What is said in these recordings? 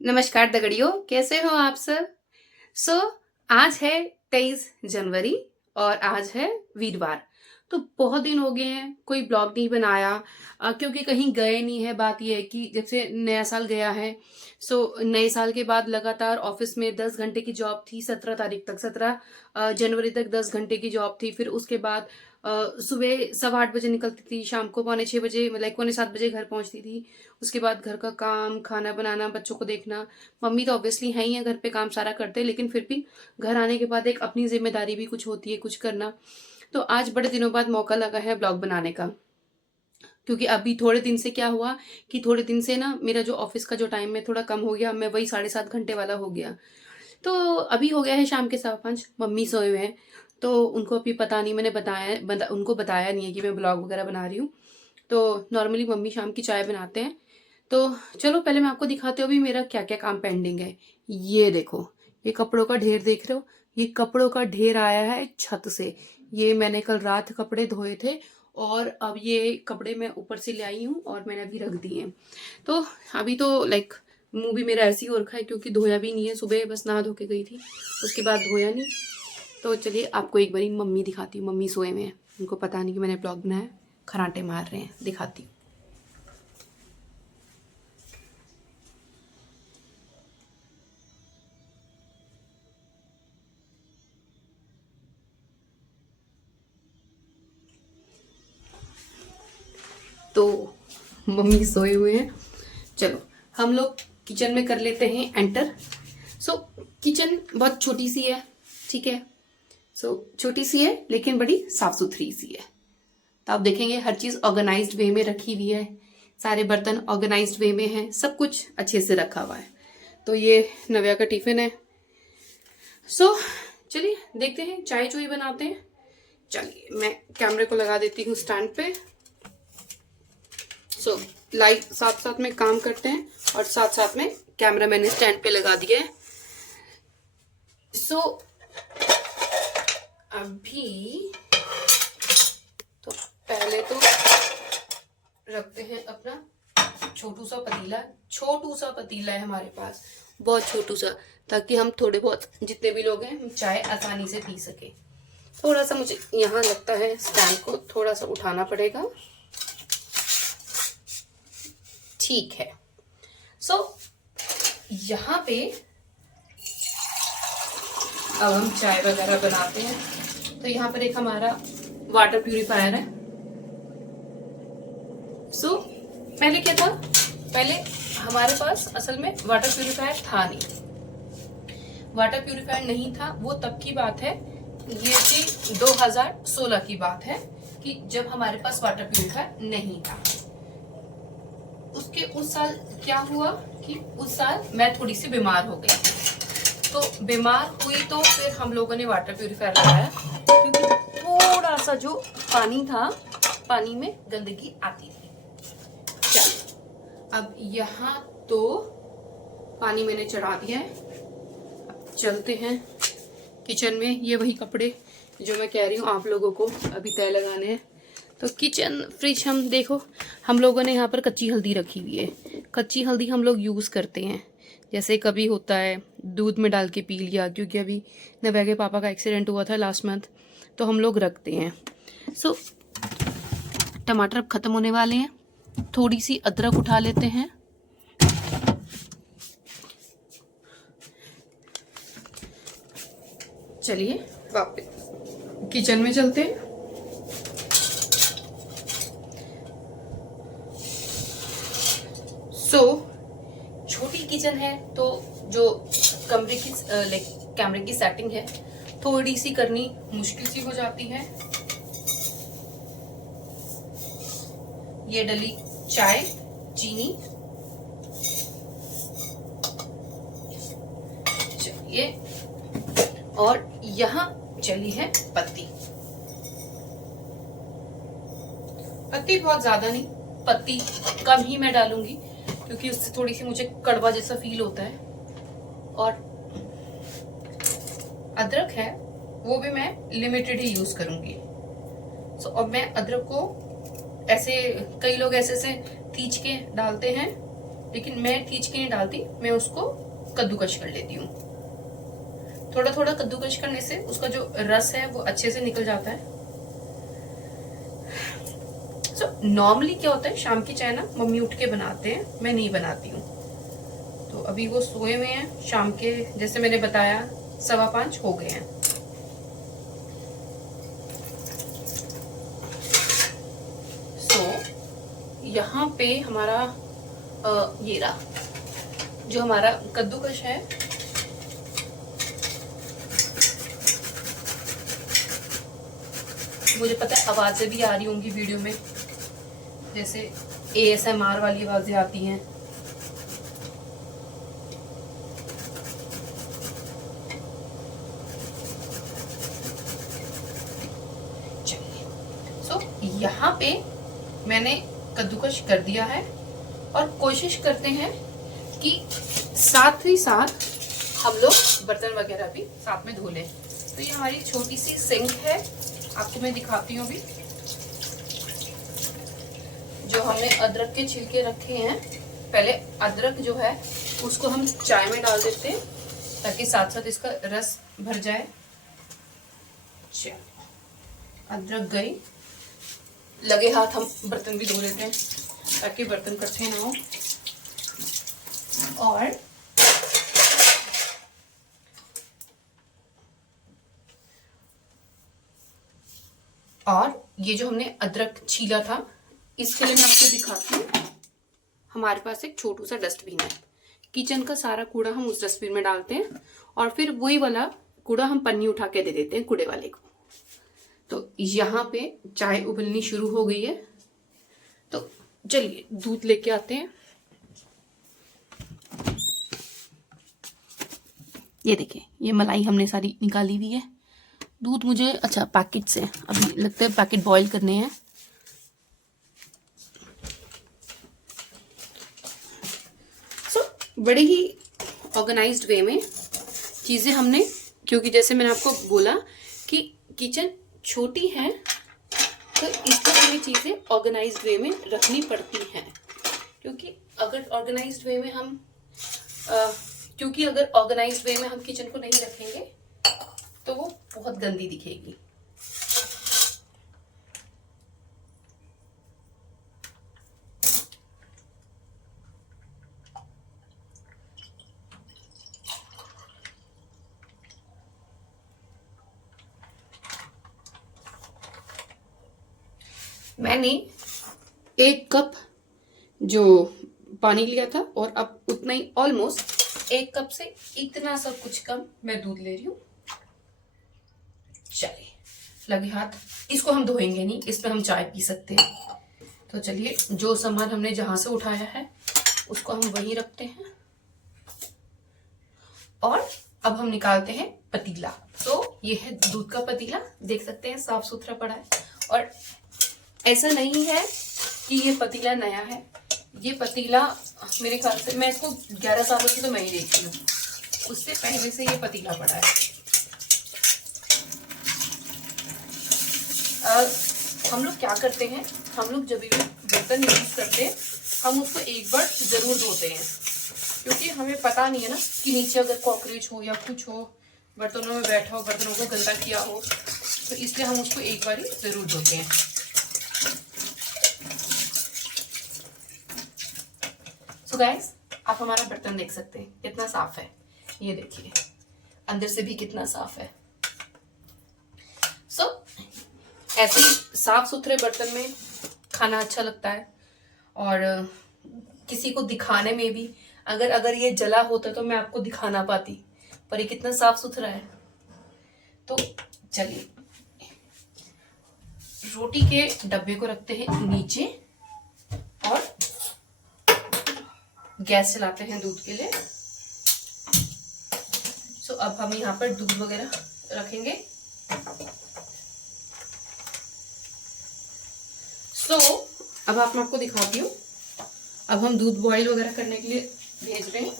नमस्कार दगड़ियों, कैसे हो आप सब? सो आज है 23 जनवरी और आज है वीरवार। तो बहुत दिन हो गए हैं कोई ब्लॉग नहीं बनाया, क्योंकि कहीं गए नहीं है। बात यह है कि जब से नया साल गया है, सो नए साल के बाद लगातार ऑफिस में 10 घंटे की जॉब थी। 17 तारीख तक, 17 जनवरी तक 10 घंटे की जॉब थी। फिर उसके बाद सुबह 8:15 बजे निकलती थी, शाम को पौने 6 बजे, मतलब पौने 7 बजे घर पहुंचती थी। उसके बाद घर का काम, खाना बनाना, बच्चों को देखना। मम्मी तो ऑब्वियसली है ही है, घर पे काम सारा करते हैं, लेकिन फिर भी घर आने के बाद एक अपनी जिम्मेदारी भी कुछ होती है, कुछ करना। तो आज बड़े दिनों बाद मौका लगा है ब्लॉग बनाने का, क्योंकि अभी थोड़े दिन से क्या हुआ कि थोड़े दिन से ना मेरा जो ऑफिस का जो टाइम है थोड़ा कम हो गया। मैं वही 7.5 घंटे वाला हो गया। तो अभी हो गया है शाम के 5:15, मम्मी सोए हुए हैं। तो उनको अभी पता नहीं, मैंने उनको बताया नहीं है कि मैं ब्लॉग वगैरह बना रही हूँ। तो नॉर्मली मम्मी शाम की चाय बनाते हैं। तो चलो पहले मैं आपको दिखाती हूँ अभी मेरा क्या क्या काम पेंडिंग है। ये देखो, ये कपड़ों का ढेर देख रहे हो? ये कपड़ों का ढेर आया है छत से। ये मैंने कल रात कपड़े धोए थे और अब ये कपड़े मैं ऊपर से ले आई हूँ और मैंने अभी रख दिए हैं। तो अभी तो लाइक मुंह भी मेरा ऐसे ही हो रखा है, क्योंकि धोया भी नहीं है। सुबह बस नहा धो के गई थी, उसके बाद धोया नहीं। तो चलिए आपको एक बारी मम्मी दिखाती हूँ। मम्मी सोए हुए हैं, उनको पता नहीं कि मैंने ब्लॉग बनाया। खराटे मार रहे हैं, दिखाती हूँ। तो मम्मी सोए हुए हैं। चलो हम लोग किचन में कर लेते हैं एंटर। सो किचन बहुत छोटी सी है, ठीक है। सो छोटी सी है लेकिन बड़ी साफ सुथरी सी है। तो आप देखेंगे हर चीज़ ऑर्गेनाइज्ड वे में रखी हुई है। सारे बर्तन ऑर्गेनाइज्ड वे में हैं, सब कुछ अच्छे से रखा हुआ है। तो ये नव्या का टिफिन है। सो चलिए देखते हैं, चाय चुई बनाते हैं। चलिए मैं कैमरे को लगा देती हूँ स्टैंड पे। सो लाइव साथ साथ में काम करते हैं और साथ साथ में कैमरा मैंने स्टैंड पे लगा दिया है। सो अभी तो पहले तो रखते हैं अपना छोटू सा पतीला है हमारे पास, बहुत छोटू सा, ताकि हम थोड़े बहुत जितने भी लोग हैं हम चाय आसानी से पी सके। थोड़ा सा मुझे यहाँ लगता है स्टैंड को थोड़ा सा उठाना पड़ेगा। ठीक है। सो यहाँ पे अब हम चाय वगैरह बनाते हैं। तो यहाँ पर एक हमारा वाटर प्यूरिफायर है। सो पहले क्या था, पहले हमारे पास असल में वाटर प्यूरिफायर था नहीं। वाटर प्यूरिफायर नहीं था, वो तब की बात है, ये थी 2016 की बात है, कि जब हमारे पास वाटर प्यूरिफायर नहीं था। उसके उस साल क्या हुआ कि उस साल मैं थोड़ी सी बीमार हो गई। तो बीमार हुई तो फिर हम लोगों ने वाटर प्यूरिफायर लगाया, क्योंकि थोड़ा सा जो पानी था, पानी में गंदगी आती थी। चलो अब यहाँ तो पानी मैंने चढ़ा दिया है। अब चलते हैं किचन में। ये वही कपड़े जो मैं कह रही हूँ आप लोगों को अभी तय लगाने हैं। तो किचन फ्रिज हम देखो, हम लोगों ने यहाँ पर कच्ची हल्दी रखी हुई है। कच्ची हल्दी हम लोग यूज़ करते हैं, जैसे कभी होता है दूध में डाल के पी लिया, क्योंकि अभी नव्या के पापा का एक्सीडेंट हुआ था लास्ट मंथ, तो हम लोग रखते हैं। सो टमाटर अब ख़त्म होने वाले हैं। थोड़ी सी अदरक उठा लेते हैं। चलिए वापस किचन में चलते हैं। सो छोटी किचन है तो जो कमरे की लाइक कैमरे की सेटिंग है थोड़ी सी करनी मुश्किल सी हो जाती है। ये डली चाय, चीनी, चलिए, और यहाँ चली है पत्ती। पत्ती बहुत ज्यादा नहीं, पत्ती कम ही मैं डालूंगी, क्योंकि उससे थोड़ी सी मुझे कड़वा जैसा फील होता है। और अदरक है वो भी मैं लिमिटेड ही यूज करूंगी। सो अब मैं अदरक को ऐसे, कई लोग ऐसे से खींच के डालते हैं, लेकिन मैं खींच के नहीं डालती, मैं उसको कद्दूकश कर लेती हूँ। थोड़ा थोड़ा कद्दूकश करने से उसका जो रस है वो अच्छे से निकल जाता है। सो नॉर्मली क्या होता है, शाम की चाय ना मम्मी उठ के बनाते हैं, मैं नहीं बनाती हूँ। तो अभी वो सोए हुए हैं, शाम के जैसे मैंने बताया 5:15 हो गए हैं। सो यहाँ पे हमारा ये रहा जो हमारा कद्दूकश है। मुझे पता है आवाजें भी आ रही होंगी वीडियो में, जैसे ASMR वाली आवाजें आती हैं। सो यहाँ पे मैंने कद्दूकश कर दिया है और कोशिश करते हैं कि साथ ही साथ हम लोग बर्तन वगैरह भी साथ में धो लें। तो ये हमारी छोटी सी सिंक है, आपको मैं दिखाती हूँ अभी। जो हमने अदरक के छिलके रखे हैं, पहले अदरक जो है उसको हम चाय में डाल देते हैं ताकि साथ साथ इसका रस भर जाए। अदरक गई, लगे हाथ हम बर्तन भी धो लेते हैं ताकि बर्तन इकट्ठे ना हो। और ये जो हमने अदरक छीला था, इसके लिए मैं आपको दिखाती हूँ। हमारे पास एक छोटू सा डस्टबिन है, किचन का सारा कूड़ा हम उस डस्टबिन में डालते हैं और फिर वही वाला कूड़ा हम पन्नी उठा के दे देते हैं कूड़े वाले को। तो यहाँ पे चाय उबलनी शुरू हो गई है, तो चलिए दूध लेके आते हैं। ये देखिए, ये मलाई हमने सारी निकाली हुई है। दूध मुझे अच्छा पैकेट से, अभी लगता है पैकेट बॉईल करने हैं। बड़े ही ऑर्गेनाइज्ड वे में चीजें हमने, क्योंकि जैसे मैंने आपको बोला कि किचन छोटी है तो इसको हमें चीजें ऑर्गेनाइज्ड वे में रखनी पड़ती हैं। क्योंकि अगर ऑर्गेनाइज्ड वे में हम किचन को नहीं रखेंगे तो वो बहुत गंदी दिखेगी। मैंने 1 कप जो पानी लिया था और अब उतना ही, ऑलमोस्ट 1 कप से इतना सा कुछ कम मैं दूध ले रही हूँ। चलिए लगे हाथ, इसको हम धोएंगे नहीं, इस पर हम चाय पी सकते हैं। तो चलिए, जो सामान हमने जहां से उठाया है उसको हम वहीं रखते हैं और अब हम निकालते हैं पतीला। तो ये है दूध का पतीला, देख सकते हैं साफ सुथरा पड़ा है। और ऐसा नहीं है कि ये पतीला नया है, ये पतीला मेरे ख्याल से, मैं इसको 11 सालों से तो मैं ही देखती हूँ, उससे पहले से ये पतीला पड़ा है। हम लोग क्या करते हैं, हम लोग जब भी बर्तन यूज करते हैं हम उसको एक बार जरूर धोते हैं, क्योंकि हमें पता नहीं है ना कि नीचे अगर कॉकरोच हो या कुछ हो, बर्तनों में बैठा हो, बर्तनों को गंदा किया हो, तो इसलिए हम उसको एक बार ही जरूर धोते हैं। सो गाइस, आप हमारा बर्तन देख सकते हैं कितना साफ है, ये देखिए अंदर से भी कितना साफ है। सो ऐसे साफ सुथरे बर्तन में खाना अच्छा लगता है और किसी को दिखाने में भी, अगर ये जला होता तो मैं आपको दिखा ना पाती, पर ये कितना साफ सुथरा है। तो चलिए रोटी के डब्बे को रखते हैं नीचे और गैस चलाते हैं दूध के लिए। सो अब हम यहाँ पर दूध वगैरह रखेंगे। सो अब मैं आपको दिखाती हूँ, अब हम दूध बॉईल वगैरह करने के लिए भेज रहे हैं।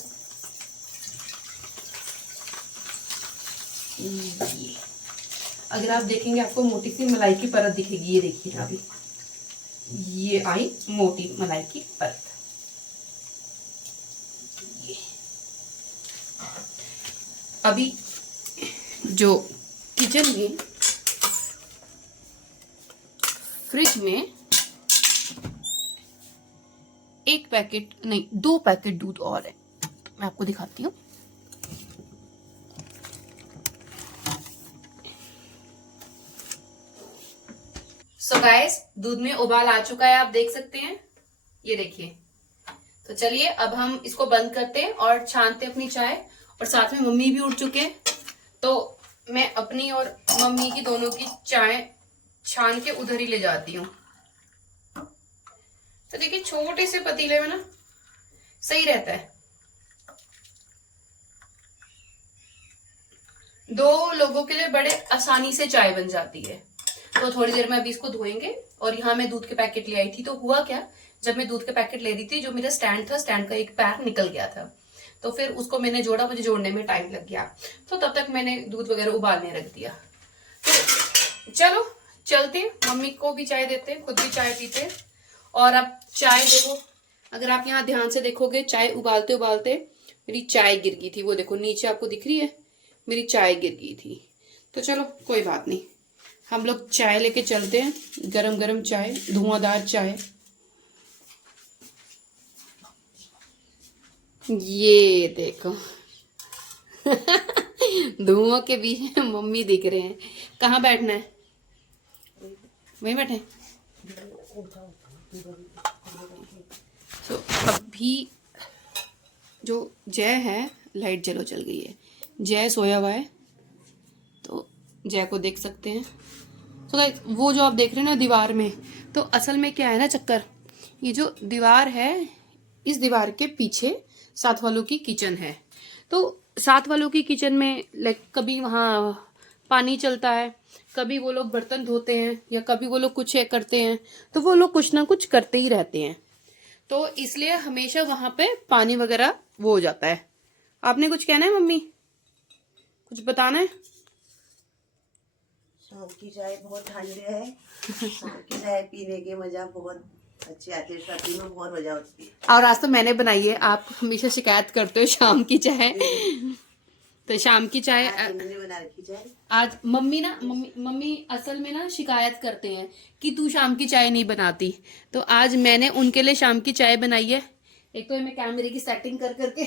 अगर आप देखेंगे आपको मोटी सी मलाई की परत दिखेगी, ये देखिए ना, अभी ये आई मोटी मलाई की परत। अभी जो किचन में फ्रिज में 1 पैकेट नहीं 2 पैकेट दूध और है, मैं आपको दिखाती हूँ। सो गाइस, दूध में उबाल आ चुका है, आप देख सकते हैं, ये देखिए। तो चलिए अब हम इसको बंद करते हैं और छानते अपनी चाय। और साथ में मम्मी भी उठ चुके हैं, तो मैं अपनी और मम्मी की दोनों की चाय छान के उधर ही ले जाती हूँ। तो देखिए छोटे से पतीले में ना सही रहता है, 2 लोगों के लिए बड़े आसानी से चाय बन जाती है। तो थोड़ी देर में अभी इसको धोएंगे। और यहाँ मैं दूध के पैकेट ले आई थी, तो हुआ क्या, जब मैं दूध के पैकेट ले रही थी, जो मेरा स्टैंड था, स्टैंड का एक पैर निकल गया था, तो फिर उसको मैंने जोड़ा, मुझे जोड़ने में टाइम लग गया, तो तब तक मैंने दूध वगैरह उबालने रख दिया। तो चलो चलते, मम्मी को भी चाय देते, खुद भी चाय पीते। और अब चाय देखो, अगर आप यहाँ ध्यान से देखोगे, चाय उबालते उबालते मेरी चाय गिर गई थी, वो देखो नीचे आपको दिख रही है, मेरी चाय गिर गई थी। तो चलो कोई बात नहीं, हम लोग चाय लेके चलते हैं, गरम गरम चाय, धुआंधार चाय। ये देखो धुआं के बीच में मम्मी दिख रहे हैं। कहाँ बैठना है, वहीं बैठे। तो अभी जो जय है, लाइट चलो चल गई है, जय सोया हुआ है, तो जय को देख सकते हैं। तो गाइस, वो जो आप देख रहे हैं ना दीवार में, तो असल में क्या है ना चक्कर, ये जो दीवार है, इस दीवार के पीछे साथ वालों की किचन है। तो साथ वालों की किचन में लाइक कभी वहाँ पानी चलता है, कभी वो लोग बर्तन धोते हैं, या कभी वो लोग कुछ करते हैं, तो वो लोग कुछ ना कुछ करते ही रहते हैं। तो इसलिए हमेशा वहां पे पानी वगैरह वो हो जाता है। आपने कुछ कहना है मम्मी, कुछ बताना है? शाम की चाय बहुत ठंड है, शाम की चाय पीने के मजा बहुत अच्छे आते हैं, सर्दी में बहुत मजा होती है। और आज तो मैंने बनाई है, आप हमेशा शिकायत करते हो शाम की चाय। तो शाम की चाय मैंने बना रखी चाय आज मम्मी असल में ना शिकायत करते हैं कि तू शाम की चाय नहीं बनाती, तो आज मैंने उनके लिए शाम की चाय बनाई है। एक तो मैं कैमरे की सेटिंग कर करके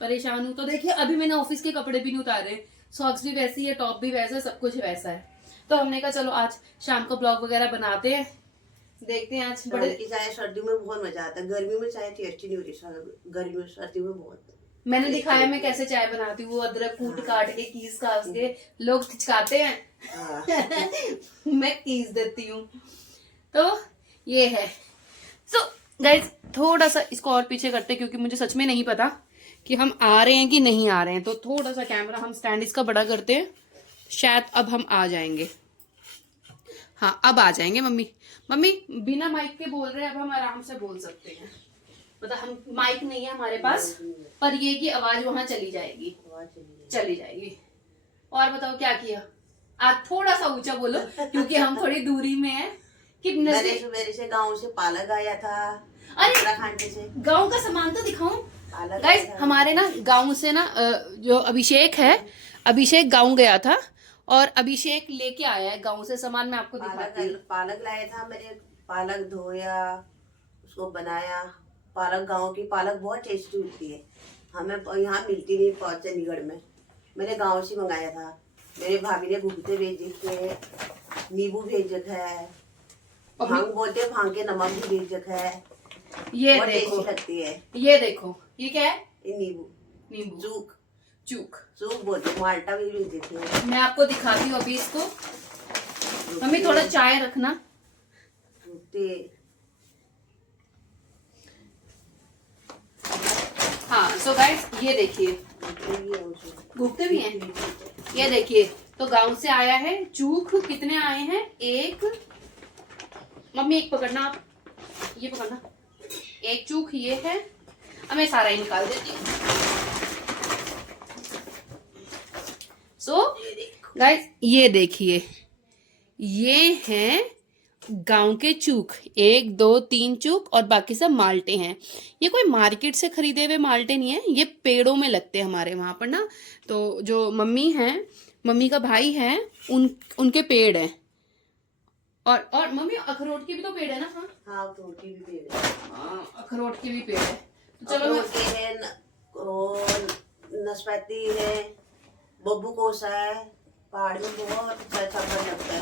परेशान हूँ। तो देखिए अभी मैंने ऑफिस के कपड़े भी नहीं उतारे, सॉक्स भी वैसी है, टॉप भी वैसा है, सब कुछ वैसा है। तो हमने कहा चलो आज शाम को ब्लॉग वगैरह बनाते हैं, देखते हैं। आज बड़े की चाय सर्दी में बहुत मजा आता है, गर्मी में चाय टेस्टी नहीं होती, गर्मी में सर्दी में बहुत। मैंने दिखाया मैं कैसे चाय बनाती हूँ, वो अदरक कूट काट के कीस का उसके लोग खिचकाते हैं मैं कीस देती हूँ। तो ये है। तो गाइस थोड़ा सा इसको और पीछे करते हैं, क्योंकि मुझे सच में नहीं पता कि हम आ रहे हैं कि नहीं आ रहे हैं। तो थोड़ा सा कैमरा हम स्टैंड इसका बड़ा करते हैं, शायद अब हम आ जाएंगे। हाँ अब आ जाएंगे। मम्मी बिना माइक के बोल रहे हैं, अब हम आराम से बोल सकते हैं, मतलब हम माइक नहीं है हमारे पास, पर ये कि आवाज वहां चली जाएगी। और बताओ क्या किया आज, थोड़ा सा ऊंचा बोलो क्योंकि हम थोड़ी दूरी में हैं। कितने से गांव से पालक आया था। अरे से गांव का सामान तो दिखाऊं गाइस। हमारे ना गांव से ना जो अभिषेक है, अभिषेक गांव गया था और अभिषेक लेके आया है गांव से सामान। मैं आपको दिखाती हूँ। पालक लाया था मैंने, पालक धोया, उसको बनाया। पालक, गांव की पालक बहुत टेस्टी होती है, हमें यहाँ मिलती नहीं चंडीगढ़ में। मैंने गांव से मंगाया था, मेरे भाभी ने भुगते भेजे थे, नींबू भेज रखा है, भांग बोलते हैं, भांग के नमक भी भेज रखा है। ये बहुत देखो टेस्टी लगती है। ये देखो ये क्या है, ये नींबू चूक बोलते, माल्टा भी भेज देते हैं। मैं आपको दिखाती हूँ अभी इसको। मम्मी थोड़ा चाय रखना। हाँ सो गाइस ये देखिए, भुगते भी हैं, ये देखिए। तो गांव से आया है चूक। कितने आए हैं, एक, मम्मी एक पकड़ना, आप ये पकड़ना, एक चूक ये है। अब मैं सारा ही निकाल देती हूँ। सो गाइस ये देखिए, ये है गांव के चूक, 1 2 3 चूक और बाकी सब माल्टे हैं। ये कोई मार्केट से खरीदे हुए माल्टे नहीं है, ये पेड़ों में लगते हैं हमारे वहां पर ना। तो जो मम्मी है, मम्मी का भाई है, उनके पेड़ है। और मम्मी अखरोट के भी तो पेड़ है ना? हाँ हाँ, अखरोट की भी पेड़ है। हाँ, अखरोट के भी पेड़ है। तो चलो अखरोट के है और नाशपाती है, बब्बू कोसा है। पहाड़ में बहुत अच्छा फल लगता है।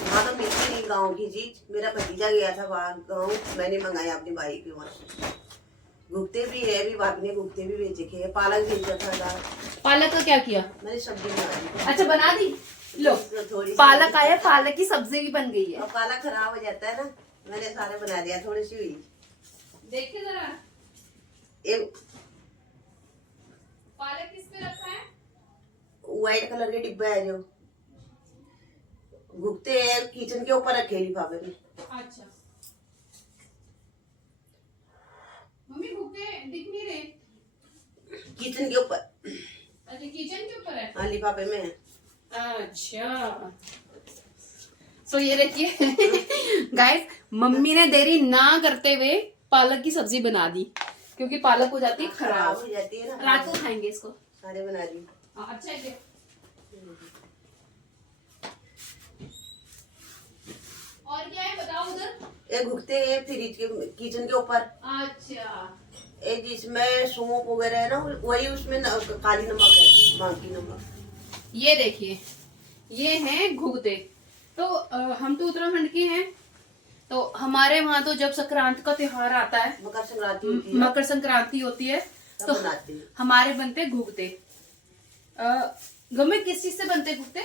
वहाँ तो मिलती नहीं गाँव की चीज। मेरा भतीजा गया था वहाँ गाँव, मैंने मंगाया अपने भाई के वहाँ से। गुप्ते भी है, अभी भाभी ने गुप्ते भी बेचे के है। पालक बेचा था। पालक का क्या किया? मैंने सब्जी बना दी। अच्छा, बना दी। लो, थोड़ी पालक आया, पालक की सब्जी भी बन गई है। और पालक खराब हो जाता है ना, मैंने सारे बना दिया। थोड़ी सी हुई, देखिए जरा एक पालक किस पे रखा है? व्हाइट कलर के डिब्बे है जो गुप्ते है, किचन के ऊपर रखे लिफाफे में। अच्छा मम्मी, भूखे दिख नहीं रहे। किचन के ऊपर। अच्छा, किचन के ऊपर है। हाँ, लिफाफे में है। अच्छा, सो ये देखिए गाइस, मम्मी ने देरी ना करते हुए पालक की सब्जी बना दी, क्योंकि पालक हो जाती है खराब। हो जाती है ना, रात को खाएंगे इसको। सारे बना दी। अच्छा है। और क्या है बताओ उधर? एक घुगते है फ्रिज के किचन के ऊपर। अच्छा, एक जिसमें सूप वगैरह है ना, वही उसमें काली नमक है, बाकी नमक। ये देखिए, ये हैं घुगते। तो हम तो उत्तराखंड के हैं, तो हमारे वहाँ तो जब संक्रांति का त्योहार आता है, मकर संक्रांति होती है, मकर संक्रांति होती है, तो बनाते हैं। हमारे बनते घुगते। गमे किस चीज से बनते घुगते?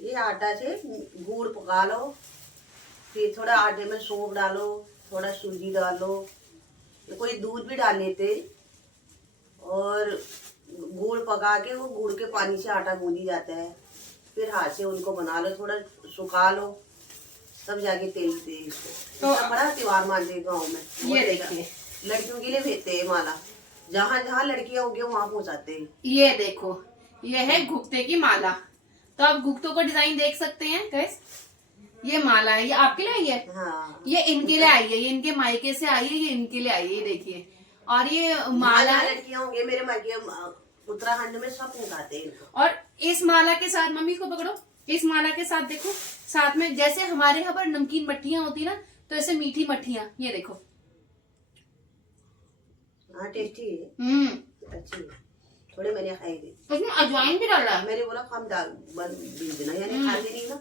ये आटा से गुड़ पका लो, फिर थोड़ा आटे में सौंफ डालो, थोड़ा सूजी डालो, कोई दूध भी डाल लेते, और गुड़ पका के वो गुड़ के पानी से आटा गूंदी जाता है। फिर हाथ से उनको बना लो, थोड़ा सुखा लो, तब जाके तेलते हैं इसको। तो बड़ा त्योहार मानते हैं गाँव में। ये देखिए, लड़कियों के लिए भेजते हैं माला, जहाँ जहाँ लड़कियां होंगी वहाँ पहुँचाते हैं। ये देखो, ये है घुगते की माला। तो आप घुगतों का डिजाइन देख सकते हैं गाइस। ये माला है, ये आपके लिए आई है। हाँ, ये इनके लिए आई है, ये इनके मायके से आई है, ये इनके लिए आई है, ये देखिए। और ये माला है, लड़कियां होंगे मेरे मायके उत्तराखंड में सब पहुँचाते हैं। और इस माला के साथ, मम्मी को पकड़ो, इस माला के साथ देखो, साथ में जैसे हमारे यहाँ पर नमकीन मट्ठियां होती ना, तो ऐसे मीठी मट्ठियां, ये देखो। हाँ, टेस्टी है, अच्छी है। थोड़े मैंने खाई थी। इसमें अजवाइन भी डाल रहा है। मैंने बोला कम डाल देना, यानी खाते नहीं ना।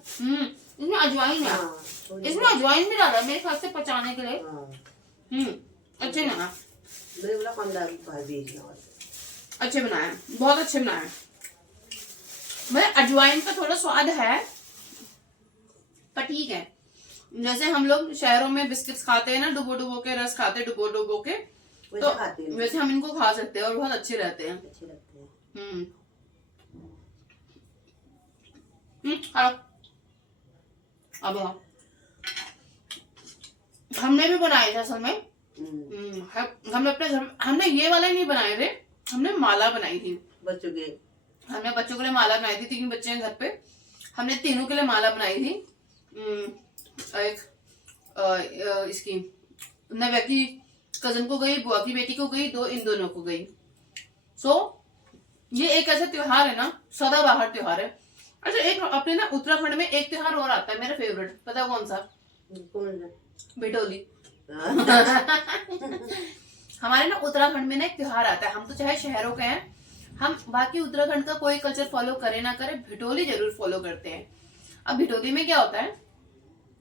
इसमें अजवाइन है। हाँ, इसमें अजवाइन भी डाला है मेरे ख्याल से पचाने के लिए। हाँ, अच्छे ना, मैंने बोला कम डाल भेजना। अच्छे बनाए, बहुत अच्छे बनाए। मतलब अजवाइन का थोड़ा स्वाद है, पर ठीक है। जैसे हम लोग शहरों में बिस्किट्स खाते हैं ना, डुबो डुबो के रस खाते, डुबो डुबो के, तो वैसे हम इनको खा सकते हैं और बहुत अच्छे रहते हैं। अच्छे लगते हैं। अब हमने भी बनाए थे असल में। हमने अपने घर, हमने ये वाला ही नहीं बनाए थे, हमने माला बनाई थी बच्चों के। हमने बच्चों के लिए माला बनाई थी, 3 बच्चे हैं घर पे, हमने तीनों के लिए माला बनाई थी। एक इसकी नव्या की कजन को गई, बुआ की बेटी को गई, 2 इन दोनों को गई। सो ये एक ऐसा त्योहार है ना, सदाबहार त्योहार है। अच्छा, एक अपने ना उत्तराखंड में एक त्योहार और आता है मेरा फेवरेट, पता है कौन सा? बिटोली। हमारे ना उत्तराखंड में ना एक त्योहार आता है, हम तो चाहे शहरों के हैं, हम बाकी उत्तराखंड का कोई कल्चर फॉलो करे ना करे, भिटोली जरूर फॉलो करते हैं। अब भिटोली में क्या होता है,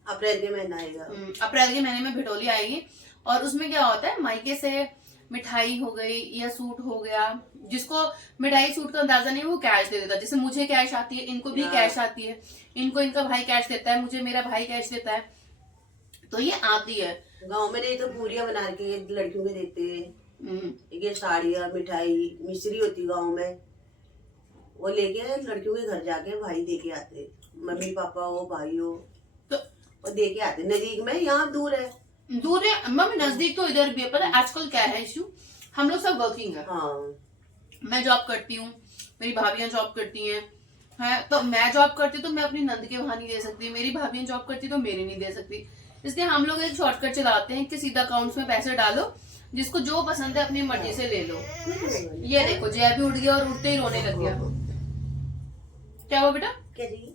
अप्रैल के महीना आएगा, अप्रैल के महीने में भिटोली आएगी, और उसमें क्या होता है, मायके से मिठाई हो गई या सूट हो गया, जिसको मिठाई सूट का अंदाजा नहीं वो कैश दे देता है। जैसे मुझे कैश आती है, इनको भी कैश आती है, इनको इनका भाई कैश देता है, मुझे मेरा भाई कैश देता है, तो ये आती है। गांव में नहीं तो पूरियां बना के लड़कियों के देते हैं, ये साड़ियाँ, मिठाई, मिश्री होती गांव में, वो लेके लड़कियों के घर जाके भाई दे के आते, मम्मी पापा हो, भाई हो, तो वो दे के आते। नजदीक में, यहाँ दूर है। दूर है मम्मी, नजदीक तो इधर भी है। पता है आजकल क्या है इश्यू, हम लोग सब वर्किंग है। हाँ, मैं जॉब करती हूँ, मेरी भाभियां जॉब करती हैं, है। तो मैं जॉब करती तो मैं अपनी नंद के वहां नहीं दे सकती, मेरी भाभी जॉब करती तो मेरे नहीं दे सकती। इसलिए हम लोग एक शॉर्टकट चलाते हैं कि सीधा अकाउंट्स में पैसे डालो, जिसको जो पसंद है अपनी मर्जी से ले लो। ये देखो जय भी उठ गया और उठते ही रोने लग गया। क्या हुआ बेटा? क्या जी?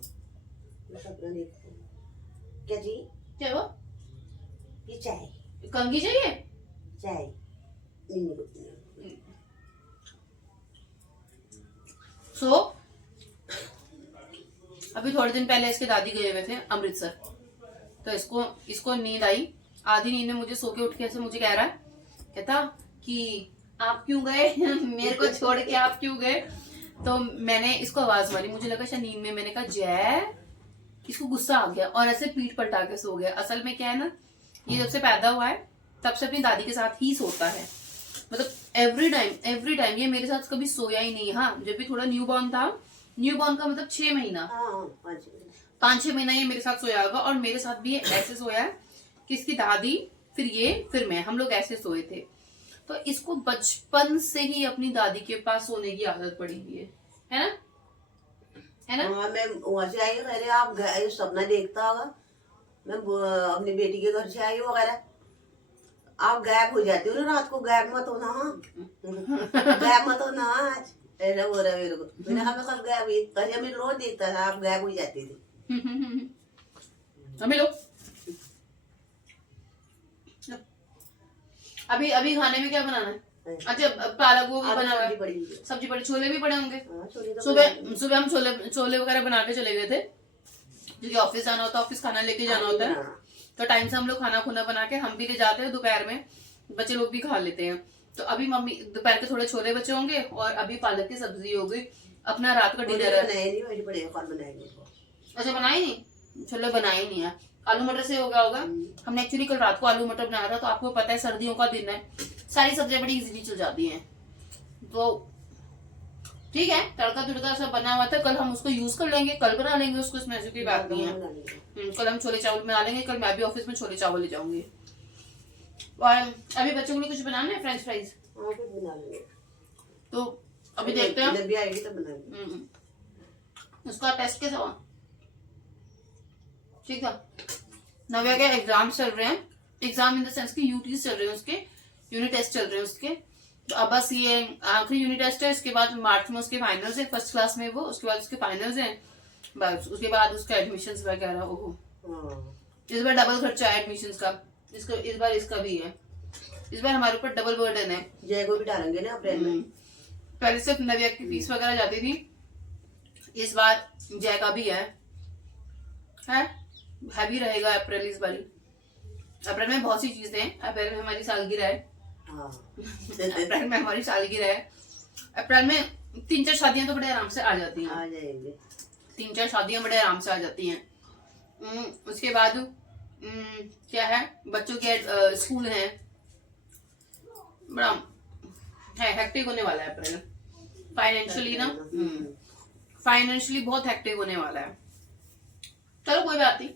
मैं सपना देखती हूँ। क्या जी? क्या हुआ? ये चाय। कंघी चाहिए? चाय सो अभी थोड़े दिन पहले इसके दादी गए हुए थे अमृतसर, तो इसको इसको नींद आई। आधी नींद में मुझे सो के उठ के ऐसे मुझे कह रहा है, कहता कि आप क्यों गए मेरे को छोड़ के आप क्यों गए? तो मैंने इसको आवाज मारी, मुझे लगा शायद नींद में, मैंने कहा जय। इसको गुस्सा आ गया और ऐसे पीठ पलटा के सो गया। असल में क्या है ना, ये जब से पैदा हुआ है तब से अपनी दादी के साथ ही सोता है, मतलब एवरी टाइम ये मेरे साथ कभी सोया ही नहीं। हाँ, जब भी थोड़ा न्यू बॉर्न था, न्यू बॉर्न का मतलब 6 महीना, 5-6 महीना ये मेरे साथ सोया होगा। और मेरे साथ भी ये ऐसे सोया है कि इसकी दादी, फिर ये, फिर मैं, हम लोग ऐसे सोए थे। तो इसको बचपन से ही अपनी दादी के पास सोने की आदत पड़ी हुई है ना? है ना? हाँ, मैं वहां से आई, अरे आप सपना देखता होगा, मैं अपनी बेटी के घर से आई वगैरह, आप गायब हो जाती हो ना रात को, गायब मत होना। हाँ गायब मत होना आज, ऐसा बोल रहा मेरे को। मैंने कहा मैं कल गायब हुई, कल मैं रोज देखता था आप गायब हो जाती थी। अभी लो, अभी अभी खाने में क्या बनाना है? अच्छा, पालक वो भी बना हुआ है, सब्जी पड़ी, छोले भी पड़े होंगे। सुबह सुबह हम छोले वगैरह बना के चले गए थे, क्योंकि ऑफिस जाना होता है, ऑफिस खाना लेके जाना होता है, तो टाइम से हम लोग खाना खुना बना के हम भी ले जाते हैं। दोपहर में बच्चे लोग भी खा लेते हैं। तो अभी मम्मी दोपहर के थोड़े छोले बचे होंगे और अभी पालक की सब्जी हो गई। अपना रात का डिनर है। अच्छा, बनाए नहीं? छोले बनाए नहीं है, आलू मटर से हो गया होगा। हमने एक्चुअली कल रात को आलू मटर बनाया था। तो आपको पता है सर्दियों का दिन है, सारी सब्जियां बड़ी इजीली चल जाती हैं, तो ठीक है। तड़का तुड़का सब बना हुआ था, कल हम उसको यूज कर लेंगे, कल बना लेंगे उसको, इसमें ऐसी कोई बात नहीं है। कल हम छोले चावल बना लेंगे, कल मैं भी ऑफिस में छोले चावल ले जाऊंगी। और अभी बच्चों के लिए कुछ बनाना है, फ्रेंच फ्राइज, तो अभी देखते हैं, जब भी आएगी तब बनाएंगे। उसका टेस्ट कैसा हुआ? ठीक है। नव्या के एग्जाम चल रहे हैं, एग्जाम इन द सेंस की यूटीज चल रहे हैं उसके, यूनिट टेस्ट चल रहे हैं उसके। तो अब बस ये आखिरी यूनिट टेस्ट है, उसके बाद मार्च में उसके फाइनल्स है, फर्स्ट क्लास में वो, उसके बाद उसके फाइनल्स हैं, बस उसके बाद उसका एडमिशन वगैरह। ओहो, इस बार डबल खर्चा है एडमिशन का, इसका इस बार इसका भी है, इस बार हमारे ऊपर डबल बर्डन है। जय को भी डालेंगे ना अप्रैल में। पहले सिर्फ नव्या की फीस वगैरह जाती थी, इस बार जय का भी है भी रहेगा अप्रैल। इस बार अप्रैल में बहुत सी चीजें हैं। अप्रैल में हमारी सालगिरह है, अप्रैल में हमारी सालगिरह है। अप्रैल में 3-4 शादियां तो बड़े आराम से आ जाती हैं, आ जाएंगे 3-4 शादियां बड़े आराम से आ जाती हैं। उसके बाद क्या है, बच्चों के स्कूल हैं, बड़ा है हेक्टिक होने वाला है अप्रैल फाइनेंशियली ना, फाइनेंशियली बहुत हेक्टिक होने वाला है। चलो कोई बात नहीं,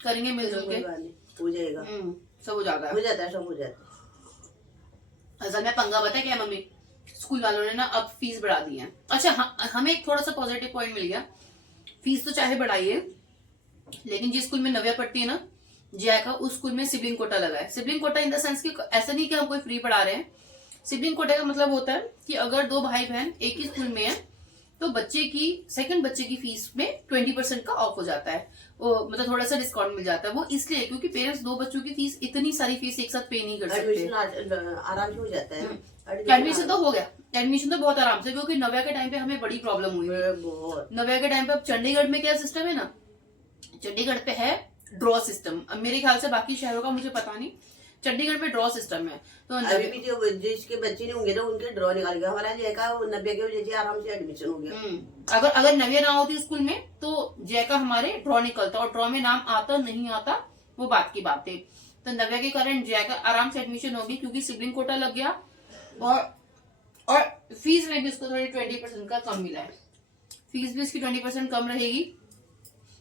करेंगे मिलजुल के, हो जाएगा, सब हो जाता है, हो जाता है, सब हो जाता है। असल में पंगा पता है क्या मम्मी, स्कूल वालों ने ना अब फीस बढ़ा दी है। अच्छा हमें एक थोड़ा सा पॉजिटिव पॉइंट मिल गया, फीस तो चाहे बढ़ाइए, लेकिन जिस स्कूल में नव्या पढ़ती है ना जया का, उस स्कूल में सिबलिंग कोटा लगा है। Sibling quota in the sense कि ऐसा नहीं कि हम कोई फ्री पढ़ा रहे हैं। सिबलिंग कोटा का मतलब होता है कि अगर 2 भाई बहन एक ही स्कूल में है तो सेकंड बच्चे की फीस में 20% का ऑफ हो जाता है, वो मतलब थोड़ा सा डिस्काउंट मिल जाता है। वो इसलिए क्योंकि पेरेंट्स 2 बच्चों की फीस, इतनी सारी फीस एक साथ पे नहीं कर सकते। आराम से हो जाता है, एडमिशन तो हो गया, एडमिशन तो बहुत आराम से, क्योंकि नव्या के टाइम पे हमें बड़ी प्रॉब्लम हुई थी। नव्या के टाइम पे अब चंडीगढ़ में क्या सिस्टम है ना, चंडीगढ़ पे है ड्रॉ सिस्टम। अब मेरे ख्याल से बाकी शहरों का मुझे पता नहीं, चंडीगढ़ में ड्रॉ सिस्टम है। तो अभी भी जो जिसके बच्चे नहीं होंगे ना उनके ड्रॉ निकाल गया। हमारा जय का 90 के वजह से आराम से एडमिशन हो गया। अगर नव्या ना होती स्कूल में तो जय का हमारे ड्रॉ निकलता, और ड्रॉ में नाम आता नहीं आता वो बात की बात है। तो नव्या के कारण जय का आराम से एडमिशन होगी, क्योंकि सिबलिंग कोटा लग गया, और फीस में भी उसको थोड़ी 20% का कम मिला है। फीस भी उसकी 20% कम रहेगी।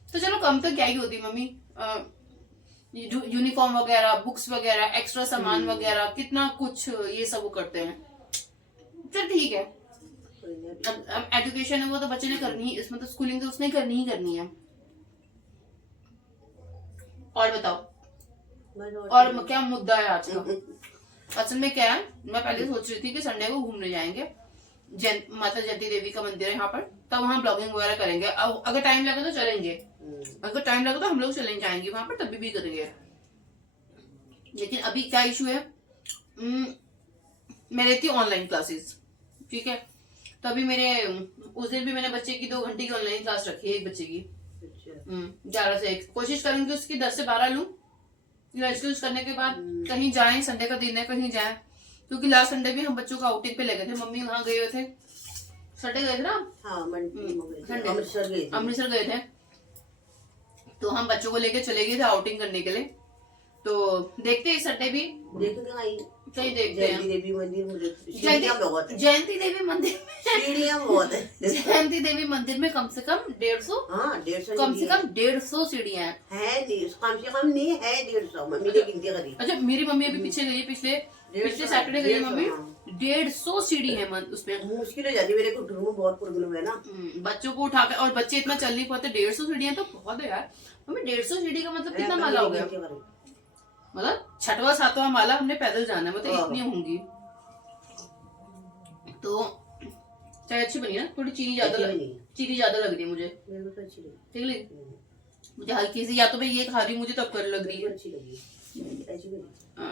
तो चलो कम तो क्या ही होती मम्मी, यूनिफॉर्म वगैरह, बुक्स वगैरह, एक्स्ट्रा सामान वगैरह, कितना कुछ ये सब वो करते हैं। चल ठीक है, कोई नहीं। अब एजुकेशन है वो तो बच्चे ने करनी ही, इसमें तो स्कूलिंग तो उसने करनी ही करनी है। और बताओ, और क्या मुद्दा है आज का? असल में क्या है, मैं पहले सोच रही थी कि संडे को घूमने जाएंगे, माता जयंती देवी का मंदिर है यहाँ पर, तब वहाँ ब्लॉगिंग वगैरह करेंगे। अब अगर टाइम लगे तो चलेंगे, अगर टाइम लगे तो हम लोग चलेंगे, जाएंगे वहां पर, तभी भी करेंगे। लेकिन अभी क्या इशू है, मैं लेती हूँ ऑनलाइन क्लासेस, ठीक है, तो अभी मेरे उस दिन भी मैंने बच्चे की 2 घंटे की ऑनलाइन क्लास रखी है, एक बच्चे की 11 से 1। कोशिश करूंगी उसकी 10 से 12 लूं। लंच करने के बाद कहीं जाएं, संडे का दिन है कहीं जाएं, क्योंकि लास्ट संडे भी हम बच्चों को आउटिंग पे ले गए थे, मम्मी वहां गए हुए थे, संडे गए थे ना, अमृतसर गए थे, तो हम बच्चों को लेके चले गए थे आउटिंग करने के लिए। तो देखते हैं संडे भी कहीं देखते हैं। देवी मंदिर जयंती देवी मंदिर सीढ़ियाँ बहुत है। जयंती देवी मंदिर में कम से कम 150, कम से कम 150 सीढ़ियाँ हैं। कम से कम नहीं है 150, मम्मी ने गिनती करी। अच्छा, मेरी मम्मी अभी पीछे गई है, पिछले सैटरडे गई है मम्मी, 150 सीढ़ी है उसमें। मुश्किल हो जाती है, मेरे घुटनों में बहुत प्रॉब्लम है ना, बच्चों को उठा के, और बच्चे इतना चल नहीं पाते, 150 सीढ़ियाँ तो बहुत है यार मम्मी। 150 सीढ़ी का मतलब कितना माला हो गया, मतलब 6वां 7वां माला हमने पैदल जाना है, मतलब इतनी होंगी। तो चाय अच्छी बनी ना, थोड़ी चीनी ज्यादा लग रही है मुझे, ठीक लगी मुझे हल्की सी, या तो मैं ये खा रही हूँ मुझे तब कर लग रही है,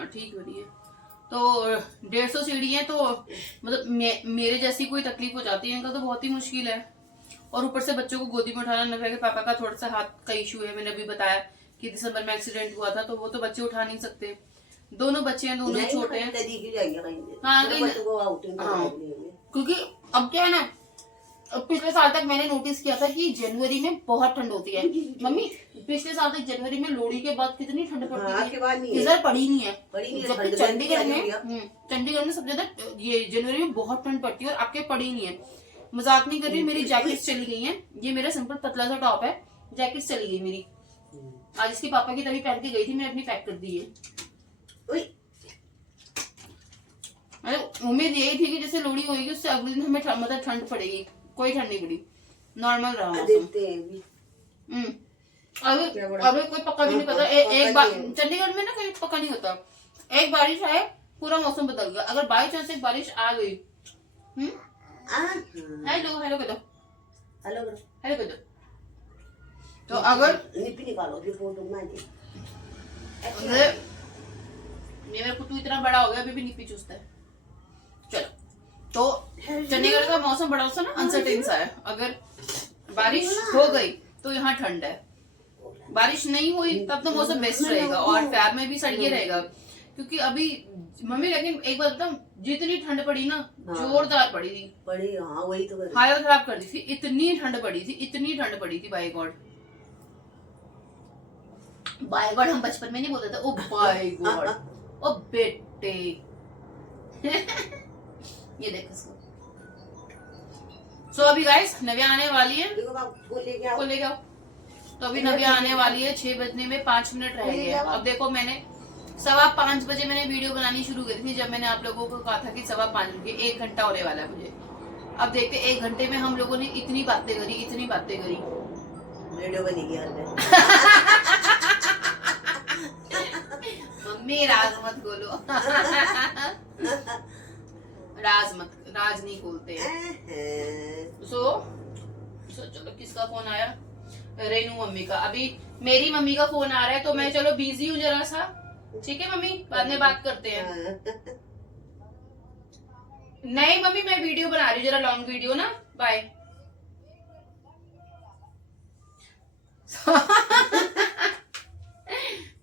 ठीक बनी है। तो 150 सीढ़ी है, तो मतलब मेरे जैसी कोई तकलीफ हो जाती है इनका तो बहुत ही मुश्किल है। और ऊपर से बच्चों को गोदी में उठाना, नव्या के पापा का थोड़ा सा हाथ का इशू है, मैंने अभी बताया कि दिसंबर में एक्सीडेंट हुआ था, तो वो तो बच्चे उठा नहीं सकते, दोनों बच्चे हैं, दोनों छोटे हैं। हाँ, क्योंकि अब क्या है ना, पिछले साल तक मैंने नोटिस किया था कि जनवरी में बहुत ठंड होती है मम्मी। पिछले साल तक जनवरी में लोहड़ी के बाद कितनी ठंड पड़ती थी, इधर पड़ी नहीं है। जबकि चंडीगढ़ में सबसे ज्यादा ये जनवरी में बहुत ठंड पड़ती है, और आपके पड़ी नहीं है। मजाक नहीं कर रही, मेरी जैकेट चली गई है, ये मेरा सिंपल पतला सा टॉप है, जैकेट चली गई मेरी, आज इसके पापा की तभी पहन के गई थी, मैं अपनी पैक कर दी है। उम्मीद यही थी कि जैसे लोहड़ी होगी उससे अगले दिन हमें मतलब ठंड पड़ेगी, कोई ठंड नहीं पड़ी, नॉर्मल रहा मौसम। अभी कोई पक्का भी नहीं पता। एक बार चंडीगढ़ में ना कोई पक्का नहीं होता, एक बारिश आए पूरा मौसम बदल गया, अगर बाई चांस एक बारिश आ गई। हेलो हेलो कह दो, हेलो कह दो, तो अगर निकालो मेरा कुत्तू इतना बड़ा हो गया, अभी भी निपी चूसता है। चलो, तो चंडीगढ़ का मौसम बड़ा सा ना अनसर्टेन सा है, अगर बारिश हो गई तो यहाँ ठंड है, बारिश नहीं हुई तब तो मौसम बेस्ट रहेगा, और फैब में भी सड़िए रहेगा। क्योंकि अभी मम्मी, लेकिन एक बात बताऊं, जितनी ठंड पड़ी ना, जोरदार पड़ी थी, वही तो हालत खराब कर दी थी, इतनी ठंड पड़ी थी बाय गॉड। बाय गॉड हम बचपन में नहीं बोलते थे, ओ बाय गॉड, ओ बेटे ये देखो इसको। सो अभी गाइस नव्या आने वाली है, को ले जाओ। तो अभी नव्या आने वाली है, 6 बजने में 5 मिनट रह गए। अब देखो, मैंने 5:15 बजे मैंने वीडियो बनानी शुरू करी थी, जब मैंने आप लोगों को कहा था कि 5:15 बजे, 1 घंटा होने वाला है मुझे। अब देखते 1 घंटे में हम लोगों ने इतनी बातें करी, वीडियो बनेगी मम्मी राज मत बोलो राज नहीं खोलते हैं। सो चलो, किसका फोन आया? रेनू मम्मी का। अभी मेरी मम्मी का फोन आ रहा है, तो मैं चलो बिजी हूँ जरा सा, ठीक है मम्मी, बाद में बात करते हैं। नहीं मम्मी, मैं वीडियो बना रही हूँ, जरा लॉन्ग वीडियो ना, बाय।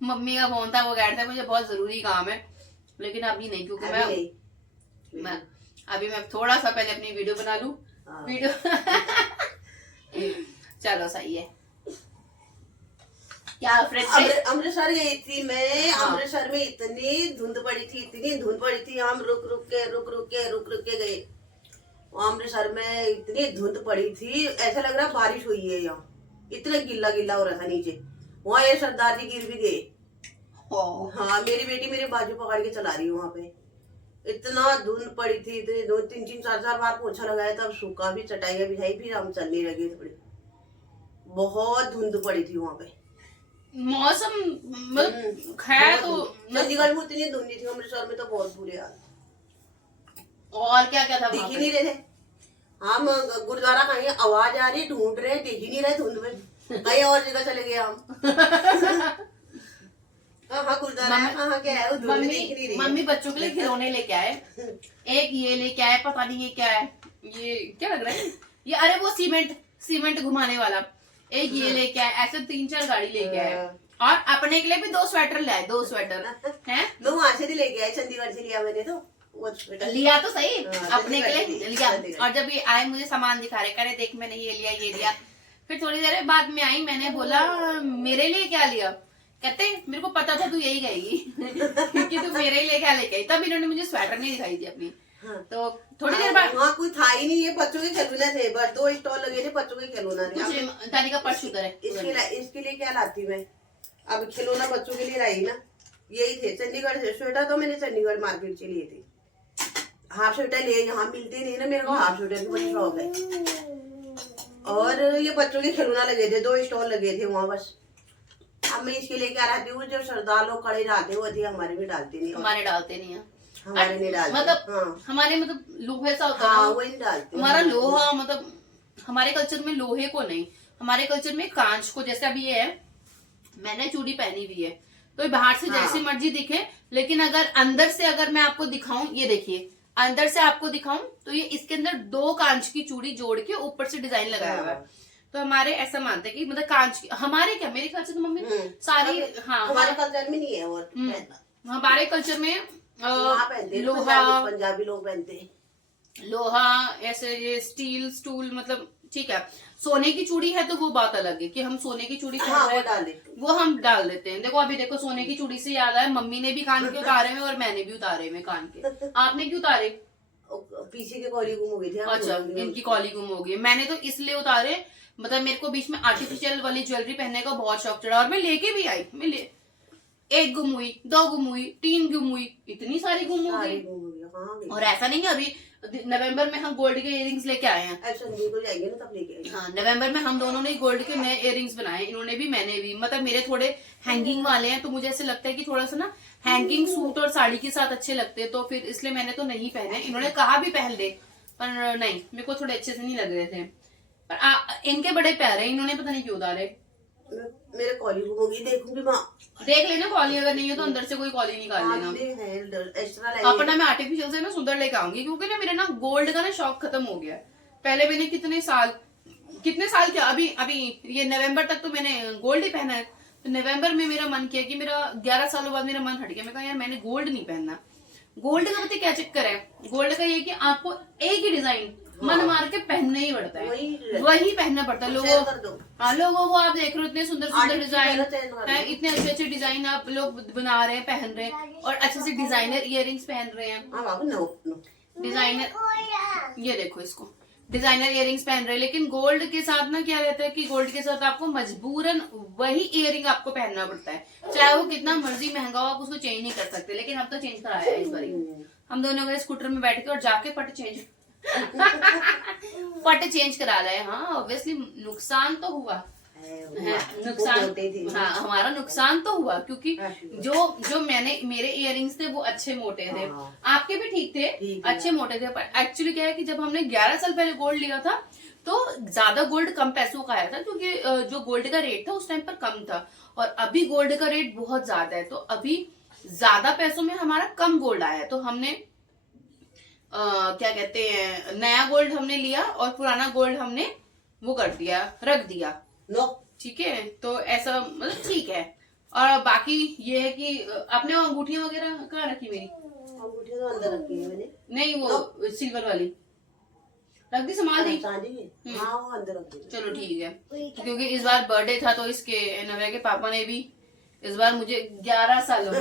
मम्मी का फोन था, वो कह रहे थे मुझे बहुत जरूरी काम है, लेकिन अभी नहीं, क्योंकि मैं अभी थोड़ा सा पहले अपनी वीडियो बना लूं। वीडियो चलो सही है। क्या अमृतसर गई थी मैं। अमृतसर में इतनी धुंध पड़ी थी, हम रुक के गए। अमृतसर में इतनी धुंध पड़ी थी, ऐसा लग रहा बारिश हुई है यहाँ, इतना गिल्ला हो रहा था नीचे। वहाँ ये सरदार जी गिर भी गए। हाँ, मेरी बेटी मेरे बाजू पकड़ के चला रही है वहाँ पे, इतना धुंध पड़ी थी, इतनी 2 3 4 4 बार पोछा लगाया, तब सूखा भी, चटाइयाँ बिछाई, फिर हम चलने लगे थोड़ी। बहुत धुंध पड़ी थी वहां पे। मौसम मतलब है तो चंडीगढ़ में उतनी धुंध नहीं थी, अमृतसर में तो बहुत बुरे हाल। और क्या क्या था दिख वहाँ ही पे? नहीं रहे थे हम। गुरुद्वारा कहीं आवाज आ रही, ढूंढ रहे, दिख ही नहीं रहे धुंध में। कहीं और जगह चले गए हम। कहाँ गुरुद्वारा है, कहाँ क्या है, वो धुंध में दिख नहीं रही है। मम्मी बच्चों के लिए खिलौने लेके आए, एक ये लेके आए, पता नहीं ये क्या है, ये क्या लग रहा है ये, अरे वो सीमेंट घुमाने वाला, एक ये लेके आए, ऐसे 3 4 गाड़ी लेके आए। और अपने के लिए भी 2 स्वेटर लाए, 2 स्वेटर हैं। मैं वहां से नहीं लेके आई, चंडीगढ़ से लिया मैंने तो। वो स्वेटर लिया तो सही, हाँ, अपने के लिए चंडीगढ़ लिया। चंडीगढ़। और जब ये आए मुझे सामान दिखा रहे, कह रहे देख मैंने ये लिया। फिर थोड़ी देर बाद में आई, मैंने बोला मेरे लिए क्या लिया? कहते मेरे को पता था तू यही कहेगी क्योंकि तू मेरे लिए क्या लेके आई। तब इन्होंने मुझे स्वेटर नहीं दिखाई थी अपनी। हाँ। तो थोड़ी देर बाद वहाँ कोई था ही नहीं, ये बच्चों के खिलौने थे, बस 2 स्टॉल लगे थे बच्चों के खिलौना थे। कुछ दादी का पर्स शुगर है। इसके लिए क्या लाती मैं? अब खिलौना बच्चों के लिए लाई ना, यही थे चंडीगढ़ से। स्वेटर तो मैंने चंडीगढ़ मार्केट से लिए थे। हाफ स्वेटर लिए, यहाँ मिलते नहीं ना मेरे को, हाफ स्वेटर की बड़ी शौक है। और ये बच्चों के खिलौना लगे थे, 2 स्टॉल लगे थे वहाँ बस। अब मैं इसके लिए क्या रहती हूँ, जो सरदार लोग खड़े रहते वो थी, हमारे में डालते नहीं। हमारे डालते नहीं है, हमारे नहीं डालते, मतलब हाँ। हमारे मतलब लोहे सा होता है हाँ, ना, वही नहीं डालते हमारा लोहा, मतलब हमारे कल्चर में लोहे को नहीं, हमारे कल्चर में कांच को। जैसे अभी ये है, मैंने चूड़ी पहनी हुई है, तो ये बाहर से जैसी मर्जी दिखे, लेकिन अगर अंदर से अगर मैं आपको दिखाऊं, ये देखिए अंदर से आपको दिखाऊं, तो ये इसके अंदर 2 कांच की चूड़ी जोड़ के ऊपर से डिजाइन लगाया हुआ है। तो हमारे ऐसा मानते हैं कि मतलब कांच की, हमारे क्या, मेरे ख्याल से तो मम्मी सारी, हाँ हमारे कल्चर में नहीं है। और हमारे कल्चर में वहाँ पहनते हैं, लोहा, पंजाबी लोग पहनते हैं लोहा, ऐसे ये स्टूल, मतलब ठीक है। सोने की चूड़ी है तो वो बात अलग है कि हम सोने की चूड़ी पहन हाँ, रहे हैं, वो हम डाल देते हैं। देखो अभी देखो, सोने की चूड़ी से याद आया, मम्मी ने भी कान के उतारे हुए और मैंने भी उतारे हुए कान के। आपने क्यों उतारे? पीछे के कॉली गुम हो गई थी। अच्छा, इनकी कॉली गुम हो गई। मैंने तो इसलिए उतारे, मतलब मेरे को बीच में आर्टिफिशियल वाली ज्वेलरी पहनने का बहुत शौक चढ़ा, और मैं लेके भी आई। एक गुम हुई, 2 गुम हुई, 3 गुम हुई, इतनी सारी गुम हो गई। और ऐसा नहीं है, अभी नवंबर में हम गोल्ड के इयररिंग्स लेके आए हैं। जाएंगे ना तब लेके आएंगे। हाँ, नवंबर में हम दोनों ने गोल्ड के नए इयररिंग्स बनाए, इन्होंने भी मैंने भी। मतलब मेरे थोड़े हैंगिंग वाले हैं, तो मुझे ऐसे लगता है कि थोड़ा सा ना हैंगिंग सूट और साड़ी के साथ अच्छे लगते हैं, तो फिर इसलिए मैंने तो नहीं पहने। इन्होंने कहा भी पहन ले, पर नहीं, मेरे को थोड़े अच्छे से नहीं लग रहे थे। पर इनके बड़े प्यारे हैं, इन्होंने पता नहीं क्यों उतारे। मेरे कॉली गुम हो गई, देखूंगी माँ। देख लेना, कॉली अगर नहीं है तो अंदर से कोई कॉली निकाल लेना। अपना मैं आर्टिफिशियल से ना सुंदर लेके आऊंगी, क्योंकि ना मेरा ना गोल्ड का ना शौक खत्म हो गया। पहले मैंने कितने साल क्या, अभी ये नवंबर तक तो मैंने गोल्ड ही पहना है। तो नवंबर में मेरा मन किया कि मेरा 11 सालों बाद मेरा मन हट गया। मैं कहा यार मैंने गोल्ड नहीं पहनना। गोल्ड का पता क्या चक्कर है, गोल्ड का ये कि आपको एक ही डिजाइन मन मार के पहनना ही पड़ता है, वही पहनना पड़ता है। लोगों को आप देख रहे हो, इतने सुंदर सुंदर डिजाइन है, इतने अच्छे अच्छे डिजाइन आप लोग बना रहे हैं, पहन रहे हैं, और अच्छे से डिजाइनर इयररिंग्स पहन रहे हैं। डिजाइनर, ये देखो इसको, डिजाइनर इयररिंग्स पहन रहे हैं। लेकिन गोल्ड के साथ ना क्या रहता है कि गोल्ड के साथ आपको मजबूरन वही इयररिंग आपको पहनना पड़ता है, चाहे वो कितना मर्जी महंगा हो, आप उसको चेंज नहीं कर सकते। लेकिन हम तो चेंज कराया है इस बार, हम दोनों गए स्कूटर में बैठ के और जाके फट चेंज करा लाए। हाँ, ऑब्वियसली नुकसान तो हुआ, नुकसान, हाँ हमारा नुकसान तो हुआ, क्योंकि जो मेरे इयररिंग्स थे वो अच्छे मोटे थे, आपके भी ठीक थे, अच्छे मोटे थे। पर एक्चुअली क्या है कि जब हमने 11 साल पहले गोल्ड लिया था, तो ज्यादा गोल्ड कम पैसों का आया था, क्योंकि जो गोल्ड का रेट था उस टाइम पर कम था, और अभी गोल्ड का रेट बहुत ज्यादा है। तो अभी ज्यादा पैसों में हमारा कम गोल्ड आया, तो हमने क्या कहते हैं, नया गोल्ड हमने लिया और पुराना गोल्ड हमने वो कर दिया, रख दिया। ठीक है, तो ऐसा मतलब ठीक है। और बाकी ये है कि आपने अंगूठियां वगैरह कहाँ रखी? मेरी अंगूठियां तो अंदर रखी है मैंने। नहीं, वो सिल्वर वाली रख दी, संभाल दी। हाँ, वो अंदर रख दी। चलो ठीक है, क्योंकि इस बार बर्थडे था, तो इसके नव्या के पापा ने भी इस बार मुझे 11 सालों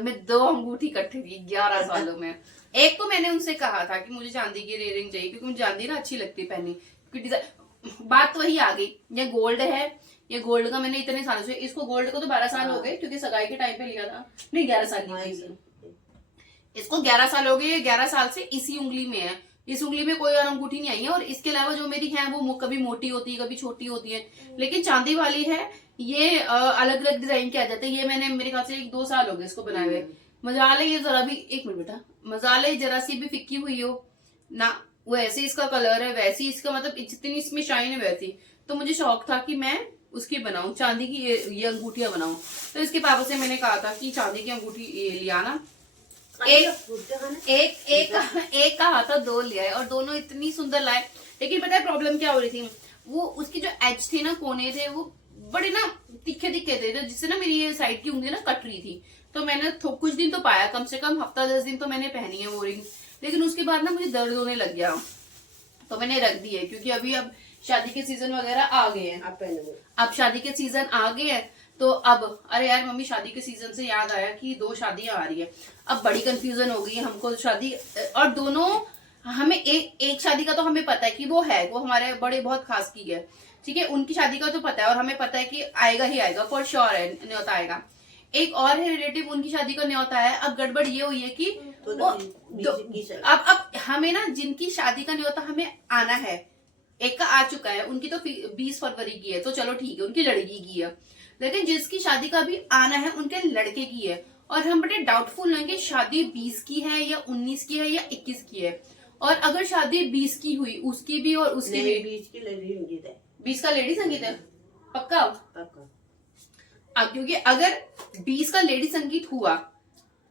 में 2 अंगूठी इकट्ठी दी। 11 सालों में एक तो मैंने उनसे कहा था कि मुझे चांदी की इयररिंग चाहिए, क्योंकि मुझे चांदी ना अच्छी लगती है पहनी, क्योंकि बात तो वही आ गई, ये गोल्ड है, ये गोल्ड का मैंने इतने सालों से, इसको गोल्ड को तो 12 साल हो गए, क्योंकि सगाई के टाइम पे लिया था। नहीं, 11 साल की थी, इसको 11 साल हो गए, 11 साल से इसी उंगली में है, इस उंगली में कोई और अंगूठी नहीं आई है। और इसके अलावा जो मेरी है वो कभी मोटी होती है, कभी छोटी होती है, लेकिन चांदी वाली है ये अलग अलग डिजाइन के आ जाते हैं। ये मैंने मेरे ख्याल से 1-2 साल हो गए इसको बनाए हुए। मजाल है ये जरा भी, एक मिनट बेटा, मजाल है जरा सी भी फिक्की हुई हो ना, वैसे इसका कलर है, वैसे इसका मतलब जितनी इसमें शाइन है वैसी। तो मुझे शौक था कि मैं उसकी बनाऊं, चांदी की ये अंगूठियां बनाऊं। तो इसके पापा से मैंने कहा था कि चांदी की अंगूठी ले आना। एक कहा था, 2 ले आए और दोनों इतनी सुंदर लाए। लेकिन पता है प्रॉब्लम क्या हो रही थी, वो उसकी जो एज थे ना, कोने थे, वो बड़े ना तिखे तिखे थे, जिससे ना मेरी ये साइड की उंगली ना कट रही थी। तो मैंने कुछ दिन तो पाया, कम से कम हफ्ता 10 दिन तो मैंने पहनी है वो रिंग। लेकिन उसके बाद ना मुझे दर्द होने लग गया, तो मैंने रख दी है। क्योंकि अभी अब शादी के सीजन वगैरह आ गए हैं, अब शादी के सीजन आ गए हैं। तो अब अरे यार मम्मी, शादी के सीजन से याद आया कि 2 शादियां आ रही है। अब बड़ी कंफ्यूजन हो गई है हमको शादी, और दोनों हमें एक शादी का तो हमें पता है कि वो हमारे बड़े बहुत खास की है, ठीक है। उनकी शादी का तो पता है और हमें पता है कि आएगा ही आएगा, फॉर श्योर है, न्योता आएगा। एक और है रिलेटिव, उनकी शादी का न्योता है। अब गड़बड़ ये हुई है कि अब हमें ना, जिनकी शादी का न्योता हमें आना है, एक का आ चुका है, उनकी तो 20 फरवरी की है, तो चलो ठीक है, उनकी लड़की की है। लेकिन जिसकी शादी का भी आना है, उनके लड़के की है। और हम बड़े डाउटफुल हैं कि शादी 20 की है या 19 की है या 21 की है। और अगर शादी 20 की हुई, उसकी भी और उसकी भी 20 की लेडी संगीत है, 20 का लेडी संगीत है पक्का। अब क्योंकि अगर 20 का लेडी संगीत हुआ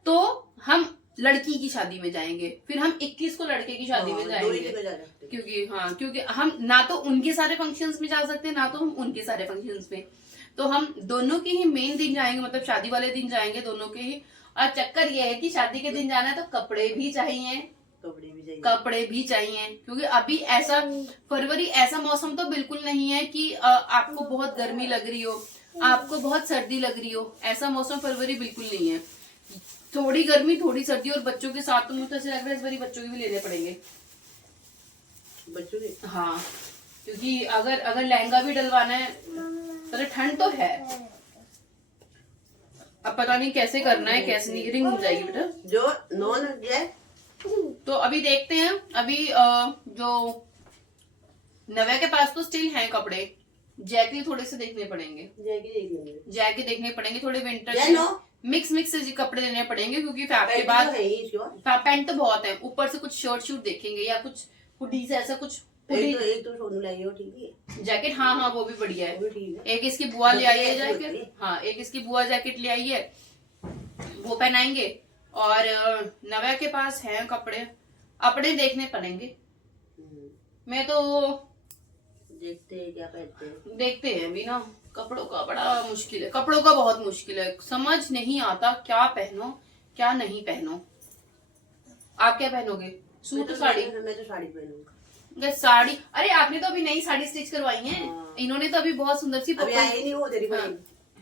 तो हम लड़की की शादी में जाएंगे, फिर हम 21 को लड़के की शादी में जाएंगे। क्योंकि हम ना तो उनके सारे फंक्शंस में जा सकते हैं, ना तो हम उनके सारे फंक्शंस में। तो हम दोनों के ही मेन दिन जाएंगे, मतलब शादी वाले दिन जाएंगे दोनों के ही। और चक्कर ये है कि शादी के दिन जाना है तो कपड़े भी चाहिए, क्योंकि अभी ऐसा फरवरी, ऐसा मौसम तो बिल्कुल नहीं है कि आपको बहुत गर्मी लग रही हो, आपको बहुत सर्दी लग रही हो। ऐसा मौसम फरवरी बिल्कुल नहीं है, थोड़ी गर्मी थोड़ी सर्दी। और बच्चों के साथ तो मुझे ऐसे लग रहा है इस बारी बच्चों के भी लेने पड़ेंगे, बच्चों के। हाँ, क्योंकि अगर लहंगा भी डलवाना है तो ठंड तो है, अब पता नहीं कैसे करना है, कैसे नहीं। रिंग हो जाएगी बेटा जो नॉन है। तो अभी देखते हैं। अभी जो नव्या के पास तो स्टिल हैं कपड़े, जैकी थोड़े से देखने पड़ेंगे, जैकी देखने पड़ेंगे थोड़े विंटर मिक्स से कपड़े लेने पड़ेंगे। क्योंकि फैब के बाद पैंट तो बहुत है, ऊपर से कुछ शर्ट देखेंगे या कुछ हुडी से, ऐसा कुछ एक तो सोनू लाई हो, ठीक है। जैकेट, हाँ वो भी बढ़िया है। एक इसकी बुआ ले आई है जैकेट, हाँ एक इसकी बुआ जैकेट ले आई है, वो पहनाएंगे। और नव्या के पास हैं कपड़े, अपने देखने पड़ेंगे। मैं तो देखते हैं क्या पहनते हैं, देखते हैं अभी ना। कपड़ों का बड़ा मुश्किल है, कपड़ों का बहुत मुश्किल है, समझ नहीं आता क्या पहनो क्या नहीं पहनो। आप क्या पहनोगे, सूट साड़ी? मैं तो साड़ी पहनूंगा। साड़ी, अरे आपने तो अभी नई साड़ी स्टिच करवाई है। इन्होंने तो अभी बहुत सुंदर सी अभी आई नहीं वो तेरी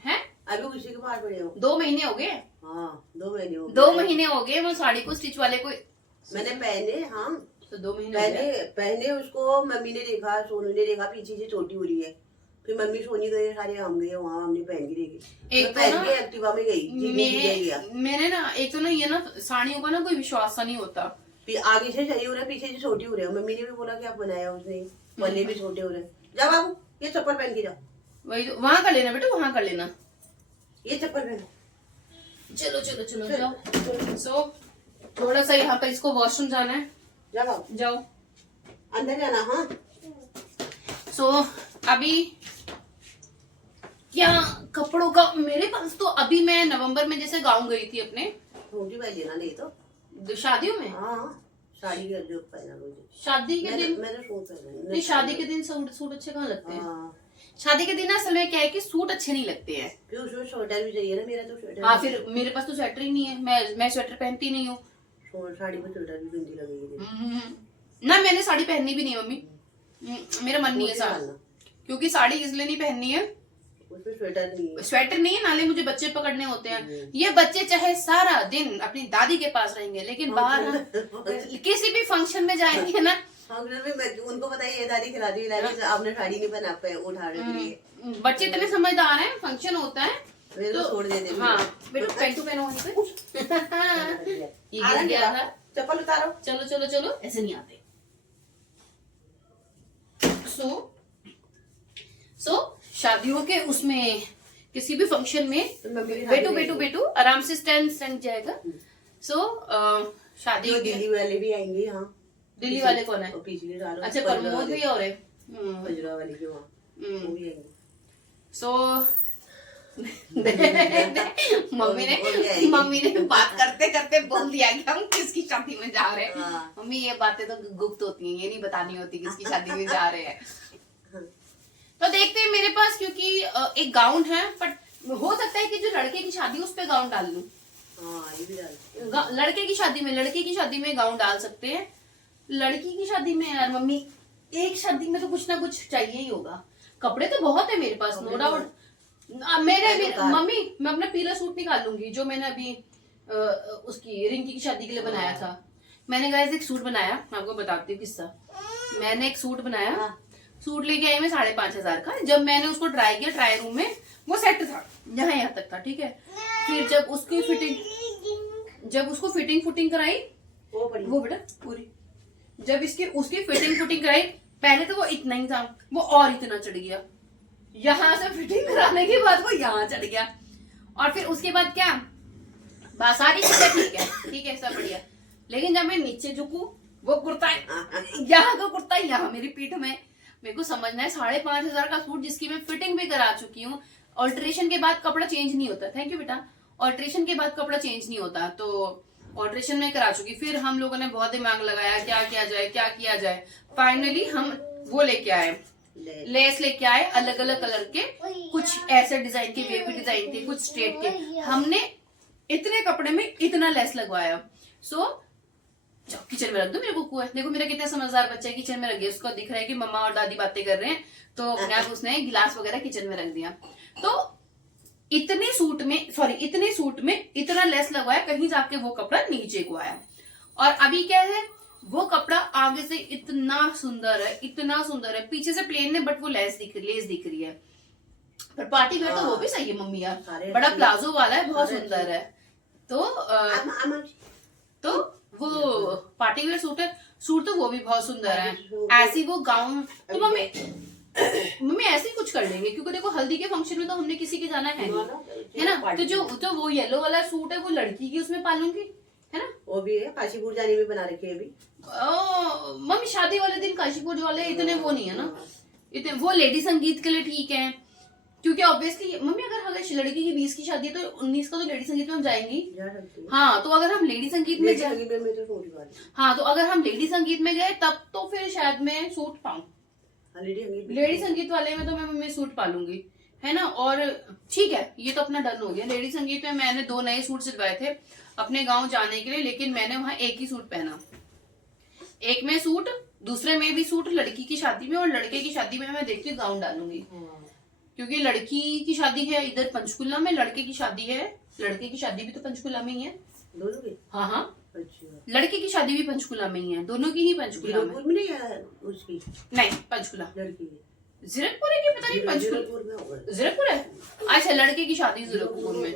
है, अभी उसी के पास पड़े हो। 2 महीने हो गए। हाँ 2 महीने हो गए। 2 महीने हो गए वो साड़ी को स्टिच वाले को मैंने पहने। हाँ तो 2 महीने पहने उसको मम्मी ने देखा, सोनू ने देखा पीछे से छोटी हो रही है, फिर मम्मी सोनी गए, सारे हम गए वहाँ, हमने पहन के देखी। एक पहन के एक्टिवा में गई। मैंने ना एक तो ना ये ना साड़ियों का ना कोई विश्वास नहीं होता, आगे से सही हो रहा है, पीछे से छोटी हो रही है। मम्मी ने भी बोला कि आप बनाया उसने, पल्ले भी छोटे हो रहे हैं। जा बाबू ये चप्पल पहन के जाओ। वही तो, वहां कर लेना बेटा, वहां कर लेना, ये चप्पल पहनो। चलो चलो चलो जाओ। सो थोड़ा सा यहाँ पर इसको वॉशरूम जाना है, जाओ अंदर जाना। हाँ सो अभी क्या कपड़ों का मेरे पास तो अभी मैं नवंबर में जैसे गाँव गई थी अपने, छोटी भाई लेना नहीं तो शादियों में। हाँ साड़ी का जो पहना मुझे शादी के दिन, मैंने सूट पहना नहीं शादी के दिन सूट अच्छे कहाँ लगते हैं। शादी के दिन असल में क्या है कि सूट अच्छे नहीं लगते हैं, फिर उसमें स्वेटर भी चाहिए ना, मेरा तो स्वेटर। हाँ फिर मेरे पास तो स्वेटर ही नहीं है, मैं स्वेटर पहनती नहीं हूँ। साड़ी में स्वेटर भी गंदी लगेगी ना, मैंने साड़ी पहननी भी नहीं है मम्मी, मेरा मन नहीं है साड़ी, क्योंकि साड़ी इसलिए नहीं पहननी है, उसमें स्वेटर नहीं है, नाले मुझे बच्चे पकड़ने होते हैं। ये बच्चे चाहे सारा दिन अपनी दादी के पास रहेंगे, लेकिन बाहर किसी भी फंक्शन में जाएंगे ना, उनको पता है ये दादी खिलाती आपने साड़ी नहीं पहना पे उठाने के लिए। बच्चे इतने समझदार हैं, फंक्शन होता है मेरे को छोड़ दे दे। हाँ बेटू पैंटू पहनो वहीं पे। ये गिर गया था। चप्पल उतारो। चलो चलो चलो, ऐसे नहीं आते। सो शादियों के उसमें किसी भी फंक्शन में बेटू बेटू बेटू आराम से स्टैंड जाएगा। सो शादी दिल्ली वाले भी आएंगे। हाँ दिल्ली वाले कौन है? पिछले साल अच्छा प्रमोद भी और है। पजरा वाले के वहाँ वो भी आएंगे। सो मम्मी ने बात करते करते बोल दिया कि हम किसकी शादी में जा रहे हैं। हाँ। मम्मी ये बातें तो गुप्त होती हैं, ये नहीं बतानी होती किसकी शादी में जा रहे हैं। तो देखते हैं मेरे पास क्योंकि एक गाउन है, बट हो सकता है कि जो लड़के की शादी उस पे गाउन डाल लूं। हाँ ये भी डाल। लड़के की शादी में गाउन डाल सकते हैं। लड़की की शादी में यार मम्मी एक शादी में तो कुछ ना कुछ चाहिए ही होगा। कपड़े तो बहुत है मेरे पास, नो डाउट। मेरे मम्मी मैं अपना पीला सूट निकाल लूंगी जो मैंने अभी उसकी रिंकी की शादी के लिए बनाया था। मैंने गाइस एक सूट बनाया, मैं आपको बताती हूँ किस्सा। मैंने एक सूट बनाया, सूट लेके आई मैं 5,500 का। जब मैंने उसको ट्राई किया ट्राई रूम में, वो सेट था यहाँ तक था, ठीक है। फिर जब उसकी फिटिंग कराई, वो बेटा पूरी, जब उसकी फिटिंग कराई, पहले तो वो इतना ही था, वो और इतना चढ़ गया। यहाँ से फिटिंग कराने के बाद वो यहाँ चढ़ गया। और फिर उसके बाद क्या, सारी चीजें ठीक है सब बढ़िया। लेकिन जब मैं नीचे झुकू, वो कुर्ता यहाँ का कुर्ता यहाँ मेरी पीठ में। मेरे को समझना है 5,500 का सूट जिसकी मैं फिटिंग भी करा चुकी हूँ। ऑल्ट्रेशन के बाद कपड़ा चेंज नहीं होता। थैंक यू बेटा। ऑल्ट्रेशन के बाद कपड़ा चेंज नहीं होता, तो ऑल्ट्रेशन में करा चुकी। फिर हम लोगों ने बहुत दिमाग लगाया क्या किया जाए। फाइनली हम वो लेके आए, लेस लेके आए अलग अलग कलर के, कुछ ऐसे डिजाइन के, वेवी डिजाइन के, कुछ स्ट्रेट के। हमने इतने कपड़े में इतना लेस लगवाया। सो किचन में रख दो, मेरे को है। देखो मेरा कितना समझदार बच्चा है, किचन में रख दिया। उसको दिख रहा है कि मम्मा और दादी बातें कर रहे हैं, तो अपने आप उसने गिलास वगैरह किचन में रख दिया। तो इतने सूट में इतना लेस लगवाया, कहीं जाके वो कपड़ा नीचे को आया। और अभी क्या है, वो कपड़ा आगे से इतना सुंदर है, पीछे से प्लेन है, बट वो लेस दिख रही है। पर पार्टी वेयर तो वो भी सही है मम्मी यार, बड़ा प्लाजो वाला है, बहुत सुंदर है। तो वो पार्टी वेयर सूट तो वो भी बहुत सुंदर है। ऐसी वो गाउन तो मम्मी ऐसे ही कुछ कर लेंगे, क्योंकि देखो हल्दी के फंक्शन में तो हमने किसी के जाना है नहीं, है ना। तो वो येलो वाला सूट है, वो लड़की की उसमें पालूंगी, है ना। वो भी है, काशीपुर जाने में बना रखी है अभी। मम्मी शादी वाले दिन काशीपुर वाले इतने वो नहीं है ना, इतने वो लेडी संगीत के लिए ठीक है। क्योंकि ऑब्वियसली मम्मी अगर लड़की की 20 की शादी है तो 19 का तो लेडी संगीत में हम जाएंगी। हाँ तो अगर हम लेडी संगीत में हाँ तो अगर हम लेडी संगीत में गए तब तो फिर शायद मैं सूट पाऊँ। लेडी संगीत वाले में तो मैं मम्मी सूट पालूंगी, है ना। और ठीक है, ये तो अपना डन हो गया। लेडी संगीत में मैंने 2 नए सूट सिलवाए थे अपने गांव जाने के लिए, लेकिन मैंने वहां एक ही सूट पहना। एक में सूट, दूसरे में भी सूट लड़की की शादी में, और लड़के की शादी में मैं देखती हूँ गाउन डालूंगी। क्योंकि लड़की की शादी है इधर पंचकुला में, लड़के की शादी भी तो पंचकुला में ही है। हाँ लड़के की शादी भी पंचकुला में ही है, दोनों की ही पंचकुला में नहीं है उसकी। नहीं पंचकुला, जीरकपुर है कि पता नहीं, पंचकुला जीरकपुर है। अच्छा लड़के की शादी जीरकपुर में,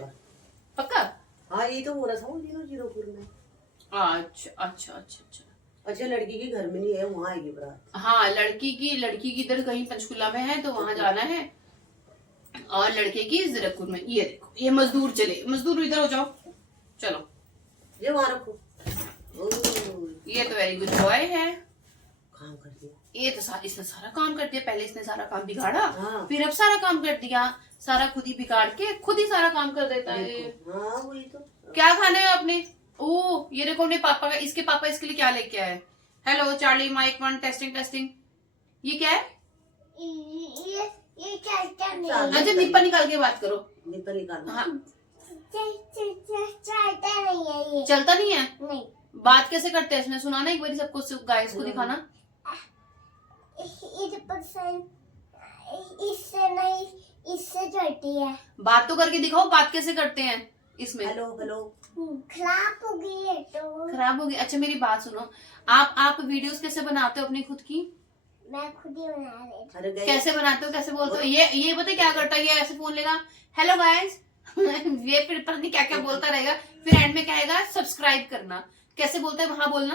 पक्का। हाँ ये तो हो रहा था जीरकपुर में। अच्छा लड़की के घर में नहीं है, वहाँ आएगी बारात। हाँ लड़की की इधर कहीं पंचकुला में है, तो वहाँ जाना है। और लड़के की जीरकपुर में। ये देखो ये मजदूर इधर हो जाओ, चलो ये वहाँ रखो। ये तो वेरी गुड बॉय है, काम कर दिया। ये तो इसने सारा काम कर दिया। पहले इसने सारा काम बिगाड़ा, फिर अब सारा काम कर दिया। सारा खुद ही बिगाड़ के खुद ही सारा काम कर देता है। हाँ वही तो। क्या खाना है आपने? ओ ये देखो अपने पापा का, इसके पापा इसके लिए क्या लेके आए। Hello Charlie Mike 1 testing. ये क्या है? ये चलता नहीं। अच्छा निप्पा निकाल के बात करो। निप्पा निकाल। हाँ चलता नहीं है। नहीं। बात कैसे करते हैं इसमें सुनाना एक बार सबको, गाइस को दिखाना। इससे नहीं, इससे चलती है। बात तो करके दिखाओ, बात कैसे करते हैं इसमें। हेलो खराब हो गई है तो। खराब हो गई। अच्छा मेरी बात सुनो, आप वीडियोस कैसे बनाते हो अपनी खुद की? मैं खुद ही बना रही। कैसे बनाते हो, कैसे बोलते हो? ये पता क्या करता है, ये ऐसे फोन लेगा, हेलो गाइस ये फिर पता नहीं क्या क्या बोलता रहेगा, फिर एंड में कहेगा सब्सक्राइब करना। कैसे बोलता है वहां बोलना,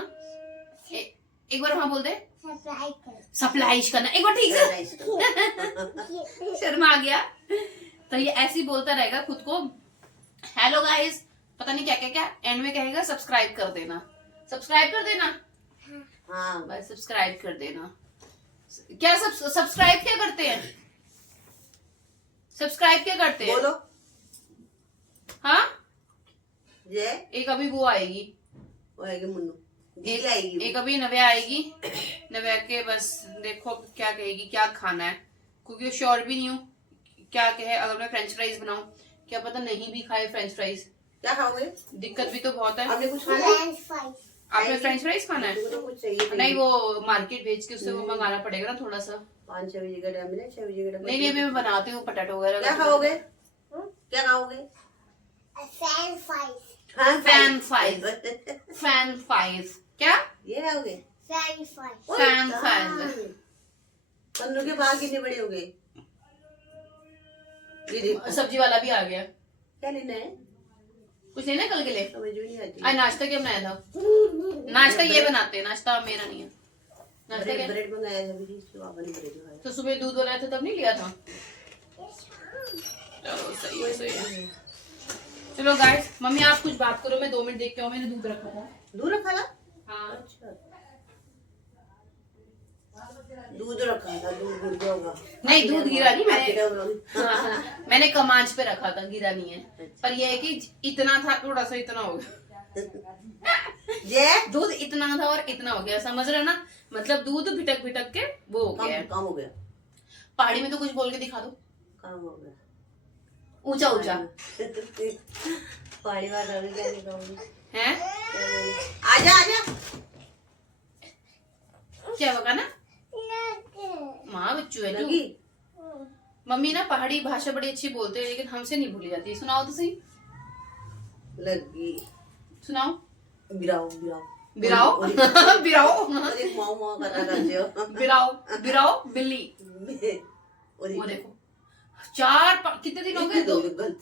एक बार वहां बोल दे, सप्लाइज करना, एक बार ठीक से। शर्मा आ गया। तो ये ऐसे ही बोलता रहेगा खुद को, हेलो गाइस, पता नहीं क्या क्या क्या, एंड में कहेगा सब्सक्राइब कर देना, सब्सक्राइब कर देना। हाँ बस सब्सक्राइब कर देना। क्या सब्सक्राइब क्या करते हैं, सब्सक्राइब क्या करते हैं? बोलो। हाँ, ये एक अभी वो आएगी, वो आएगी मुन्नू, दीदी आएगी। एक अभी नव्या आएगी, नव्या के बस देखो क्या कहेगी, क्या खाना है, क्योंकि श्योर भी नहीं हूँ क्या कहे। अगर मैं फ्रेंच फ्राइज बनाऊं, क्या पता नहीं भी खाए फ्रेंच फ्राइज। क्या खाओगे? दिक्कत भी तो बहुत है। आपने कुछ खाना है? आपने फ्रेंच फ्राइज खाना है? तो कुछ चाहिए नहीं, वो मार्केट भेज के उससे वो मंगाना पड़ेगा ना थोड़ा सा। 5-6 बजे का टाइम है, 6 बजे का टाइम। नहीं नहीं, अभी मैं बनाती हूँ पटाटो वगैरह। क्या खाओगे? क्या खाओगे? Fan fries, fan fries. क्या ये खाओगे? Fan fries. पन्नू के बाल कितने बड़े हो गए? ये देखो, सब्जी वाला भी आ गया। क्या लेना है? कुछ लेना है कल के लिए? समझ में नहीं आती। आज नाश्ता क्या बनाया था? नाश्ता ये बनाते हैं, नाश्ता मेरा नहीं है। नाश्ता क्या? ब्रेड मंगाया था मेरी पापा ने, ब्रेड मंगाया। तो सुबह दूध बनाया था तब नहीं लिया था? चलो सही है, सही है। चलो गाइस, मम्मी आप कुछ बात करो, मैं 2 मिनट देख के आऊँ। मैंने दूध रखा था। दूध रखा था? हाँ, अच्छा, दूध रखा था, दूध गिर गया होगा। नहीं दूध गिरा नहीं, मैंने हाँ। मैंने कमांच पे रखा था, गिरा नहीं है। पर ये है कि इतना था, थोड़ा सा इतना हो गया। ये दूध इतना था और इतना हो गया, समझ रहे हो ना? मतलब दूध भिटक भिटक के वो हो गया। कम हो गया। पहाड़ी में तो कुछ बोल के दिखा दो, कम हो गया। ऊंचा ऊंचा पहाड़ी वाला क्या निकालूंगी है। आजा आजा। क्या होगा ना माँ, बच्चू है तू। लगी मम्मी ना पहाड़ी भाषा बड़ी अच्छी बोलते हैं, लेकिन हमसे नहीं भूली जाती। सुनाओ तो सही, लगी। सुनाओ। बिराओ बिराओ बिराओ बिराओ एक माऊ माऊ कर रहा कर बिराओ बिराओ बिल्ली। और वो देखो, कितने दिन हो गए?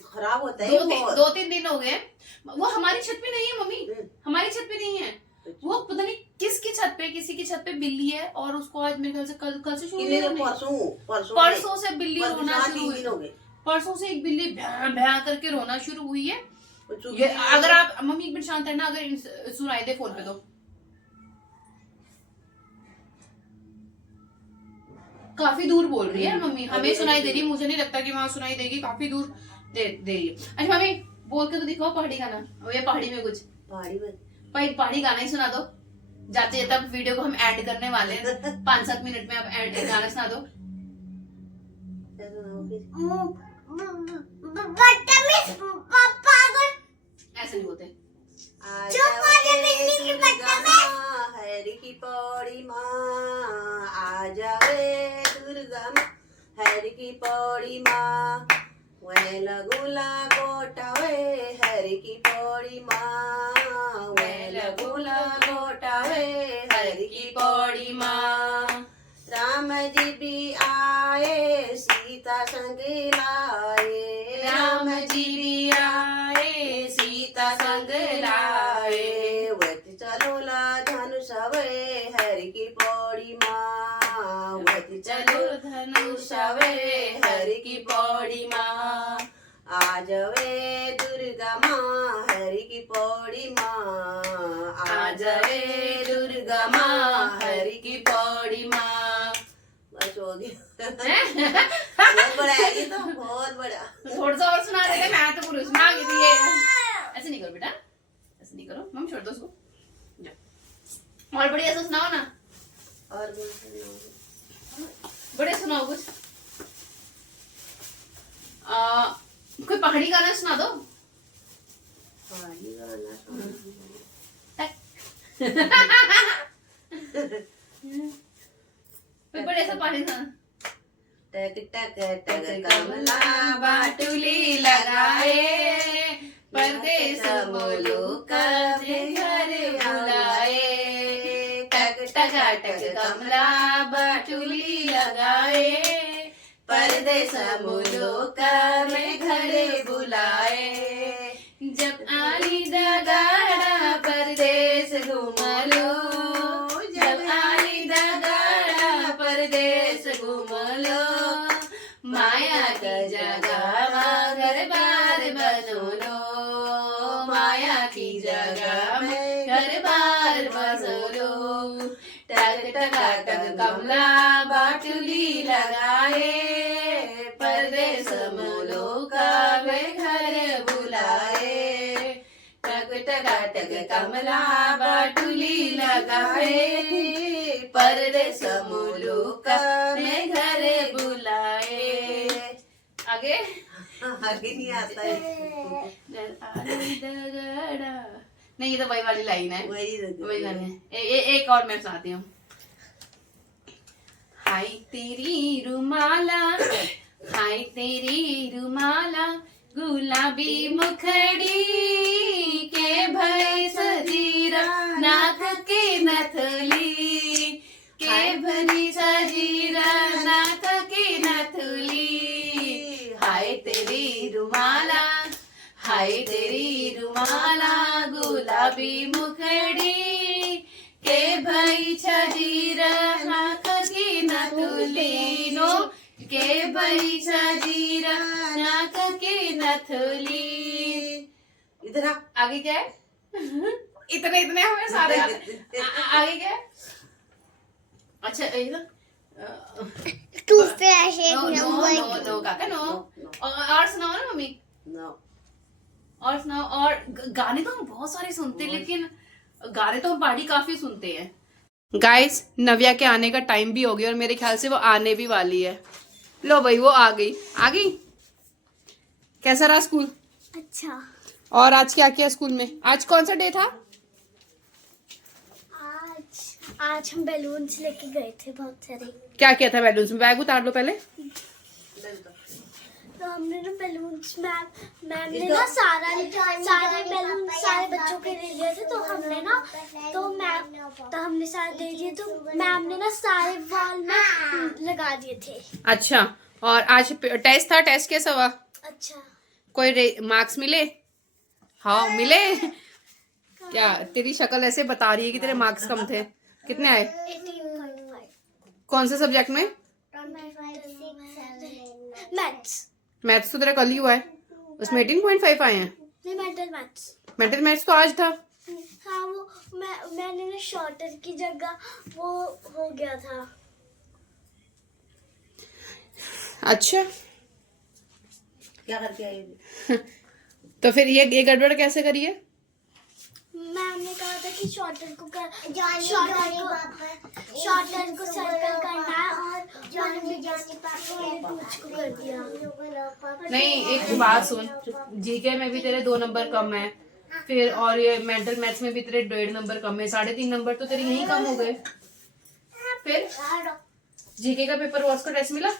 खराब होता है। 2-3 दिन हो गए। वो हमारी छत पे नहीं है मम्मी, हमारी छत पे नहीं है। वो पता नहीं किसकी छत पे, किसी की छत पे बिल्ली है, और उसको आज मेरे ख्याल से कल से शुरू परसों से बिल्ली रोना शुरू हुई। परसों से एक बिल्ली भैं भैं करके रोना शुरू हुई है। ये अगर आप मम्मी एक मिनट शांत है ना, अगर सुनाई दे फोन पे तो। काफी दूर बोल रही है मम्मी, हमें सुनाई दे रही है, मुझे नहीं लगता कि वहां सुनाई देगी, काफी दूर दे रही है। अच्छा मम्मी बोल के तो दिखाओ पहाड़ी गाना, ये पहाड़ी में कुछ पहाड़ी गाना ही सुना दो। जाते तब वीडियो को हम ऐड करने वाले हैं 5-7 मिनट में, आप ऐड गाना सुना दो। ऐसे नहीं बोलते। हरी की पौड़ी माँ आ जावे दुर्गा माँ, हरी की पौड़ी माँ वह लगुला गोटावे, हरी की पौड़ी माँ वह लगुला गोटावे, हरी की पौड़ी माँ। राम जी भी आए सीता संग लाए, राम जी भी आए सीता संग लाए, वत चलोला धनुषवे हरि की पौड़ी माँ, वत चलो धनुषवे हरि की पौड़ी माँ। आ जावे दुर्गा माँ हरि की पौड़ी माँ, आ जावे दुर्गा माँ हरि की पौड़ी माँ। बस हो गया। बहुत बड़ा है ये तो, बहुत बड़ा। थोड़ा सा और सुना देते, मैं तो पूरी सुना गई थी ये। ऐसे नहीं करो बेटा, ऐसे नहीं करो मम्मी, छोड़ दो उसको। और बढ़िया से सुनाओ ना, और बढ़िया सुनाओ कुछ। कोई पहाड़ी गाना सुना दो। पहाड़ी गाना कोई बढ़िया सा पहाड़ी गाना। टक टक टक कमला बाटुली लगाए, परदेस मुलुक घर बुलाए। टक टक टक कमला बाटुली लगाए, परदेस मुलोक में घरे बुलाए। जब आली दगाड़ा परदेस घूमलो, जब आली दगाड़ा परदेस घूमलो, माया की जगह घर बार बनोलो, माया की जगह में घर बार बनोलो। टक टका टक कमला बाटुली लगाए, परदेस मुलोक में घर बुलाए। टक टका टक कमला बाटुली लगाए, परदेस मुलोक में घर बुलाए। आगे आगे नहीं आता है। नहीं, ये तो वही वाली लाइन है, वही गाने हैं। एक और मैं सुनाती हूँ। हाय तेरी रुमाला, हाय तेरी रुमाला, गुलाबी मुखड़ी के भई सजीरा, नाक की नथली के भरी सजीरा, नाक की नथली। हाय तेरी रुमाला, हाय तेरी रुमाला, गुलाबी मुखड़ी के भई छजीरा, नाक की नथुली नो, के भई छजीरा, नाक की नथुली। इधर आ। आगे क्या है? इतने इतने हमें सारे आगे क्या है? अच्छा इधर नो काका नो। और सुनाओ ना मम्मी, और सुनाओ। और गाने तो हम बहुत सारे सुनते हैं, लेकिन गाने तो हम पहाड़ी काफी सुनते हैं। गाइस, नव्या के आने का टाइम भी हो गया और मेरे ख्याल से वो आने भी वाली है। लो भाई, वो आ गई, आ गई। कैसा रहा स्कूल? अच्छा। और आज क्या किया स्कूल में? आज कौन सा डे था? आज हम बैलून्स लेके गए थे बहुत सारे। क्या किया था बैलून्स में? बैग उतार लो पहले। तो हमने ना बैलून्स, मैम ने ना सारे बैलून सारे बच्चों के दे दिए थे। तो हमने ना हमने सारे दे दिए, तो मैम ने ना सारे वॉल में लगा दिए थे। अच्छा, और आज टेस्ट था, टेस्ट कैसा हुआ? अच्छा। कोई मार्क्स मिले? हाँ मिले। क्या तेरी शक्ल ऐसे बता रही है कि तेरे मार्क्स कम थे? कितने आए? 18.5। कौन से सब्जेक्ट में? मैथ्स। मैथ्स तो तेरा कल ही हुआ है, उसमें 18.5 आए हैं। नहीं, मेंटल मैथ्स। मेंटल मैथ्स तो आज था। हाँ, वो मैंने ना शॉर्टर की जगह वो हो गया था। अच्छा, क्या करके आई? तो फिर ये गड़बड़ कैसे करी है? मैम ने कहा था कि शॉर्टर को सर्कल करना है, और मैंने पूछ को कर दिया। नहीं, एक बात सुन, जीके में भी तेरे 2 नंबर कम है, फिर और ये मेंटल मैथ्स में भी तेरे 1.5 नंबर कम है, 3.5 नंबर तो तेरे यही कम हो गए। फिर जीके का पेपर वॉस का टेस्ट मिला?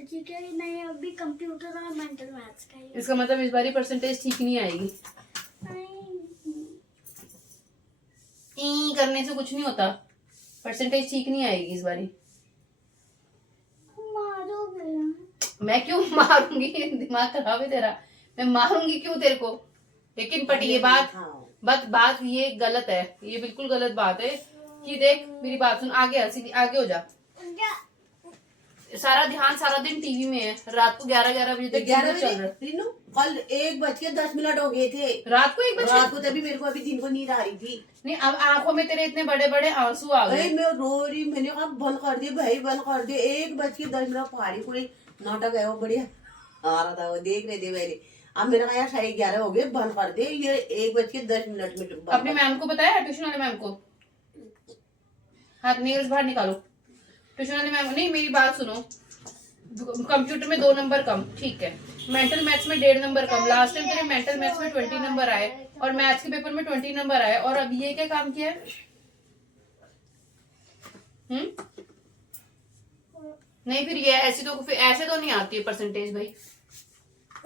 जीके नहीं, अभी कंप्यूटर और मेंटल मैथ्स का ही। इसका मतलब इस बारी परसेंटेज ठीक नहीं आएगी। करने से कुछ नहीं होता, परसेंटेज ठीक नहीं आएगी इस बारी। मारोगे? मैं क्यों मारूंगी? दिमाग खराब है तेरा। मैं मारूंगी क्यों तेरे को? लेकिन बट ये बात ये गलत है, ये बिल्कुल गलत बात है कि देख मेरी बात सुन, आगे सीधी आगे हो जा। सारा ध्यान सारा दिन टीवी में है, रात को 11 बजे तक 11 चल रहा है। रीनू, कल 1:10 हो गए थे रात को 1 बजे? रात को तभी मेरे को अभी दिन को नींद आ रही थी। नहीं, अब आंखों में तेरे इतने बड़े बड़े आंसू आ गए। मैं रो रही, मैंने कहा बंद कर दे भाई, बंद कर दे। 1:10 पहाड़ी कोई नाटक है वो बढ़िया आ रहा था, वो देख रहे थे मेरे। अब मैंने कहा यार 11:30 हो गए, बंद कर दे, ये 1:10 में अपनी मैम को बताया, ट्यूशन वाले मैम को? हाथ नेल्स बाहर निकालो। ट्यूशन वाले मैम, नहीं मेरी बात सुनो, कंप्यूटर में 2 नंबर कम, ठीक है, मेंटल मैथ्स में 1.5 नंबर कम। लास्ट टाइम तेरे मेंटल मैथ्स में 20 नंबर आए और मैथ्स के पेपर में 20 नंबर आए, और अब ये क्या काम किया है? नहीं, फिर ये ऐसे तो नहीं आती है परसेंटेज भाई,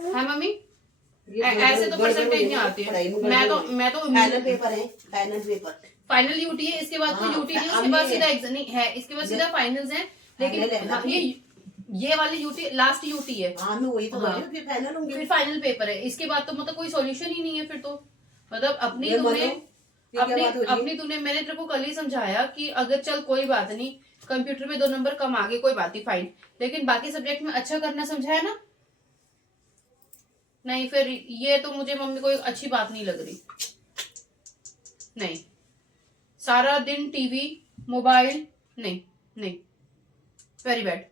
है मम्मी? ऐसे तो परसेंटेज नहीं आती है। मैं तो फाइनल पेपर है, फाइनल यूटी है, इसके बाद तो यूटी नहीं, उसके बाद सीधा एग्जाम नहीं है, इसके बाद सीधा फाइनल्स हैं। लेकिन हाँ, ये ये वाली यूटी लास्ट यूटी है, हाँ मैं वही तो बोल हाँ। रही हूँ, फिर फाइनल होंगे। फिर फाइनल पेपर है, इसके बाद तो मतलब कोई सॉल्यूशन ही नहीं है फिर तो। मतलब अपनी ये तूने मानो, ये क्या बात हो रही है? अपनी तूने मैंने तेरे को कल ही समझाया कि अगर चल कोई बात नहीं, कंप्यूटर में 2 नंबर कम आ गए कोई बात नहीं, फाइन, लेकिन बाकी सब्जेक्ट में अच्छा करना समझाया ना। नहीं फिर ये तो मुझे मम्मी कोई अच्छी बात नहीं लग रही। नहीं, सारा दिन टीवी मोबाइल, नहीं नहीं, वेरी बैड।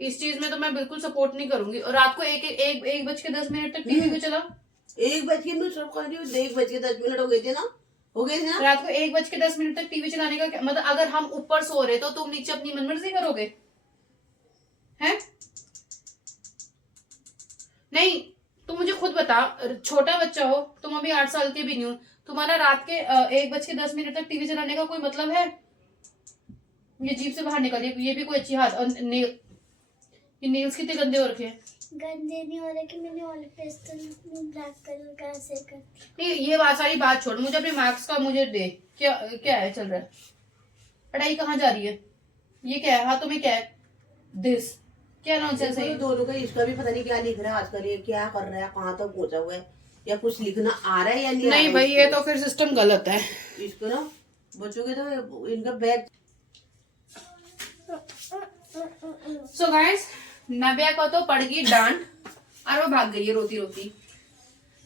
इस चीज में तो मैं बिल्कुल सपोर्ट नहीं करूंगी। और रात को 1:10 तक टीवी को चला। 1 बज के मैं सब कर रही हूँ, 1:10 हो गए थे ना, हो गए थे ना। रात को 1:10 तक टीवी चलाने का मतलब अगर हम ऊपर सो रहे तो तुम नीचे अपनी मनमर्जी करोगे हैं? नहीं, तुम मुझे खुद बता, छोटा बच्चा हो तुम, अभी 8 साल के भी नहीं हो, तुम्हारा रात के 1:10 तक टीवी चलाने का कोई मतलब है? ये जीभ से बाहर निकलिए, ये भी कोई अच्छी हाथ। ये नेल्स कितने गंदे हो रखे हैं। गंदे नहीं हो रहे कि मैंने ऑलिव पेस्टल ब्लैक कलर का ऐसे कर। नहीं ये बात सारी बात छोड़, मुझे अपने मार्क्स का मुझे दे। क्या क्या है चल रहा है, पढ़ाई कहाँ जा रही है, ये क्या है हाथों में, क्या है दिस, क्या नॉनसेंस है ये? दोनों का, इसका भी पता नहीं क्या लिख रहा है आजकल, ये क्या कर रहा है, कहाँ तक पहुंचा हुआ है, या कुछ लिखना आ रहा है या नहीं आ रहा नहीं है भाई, ये इसको। तो फिर सिस्टम गलत है। इसको ना बच्चों के तो इनका बैग। सो गाइस, नव्या को तो पड़ गई डांट और वो भाग गई है रोती रोती।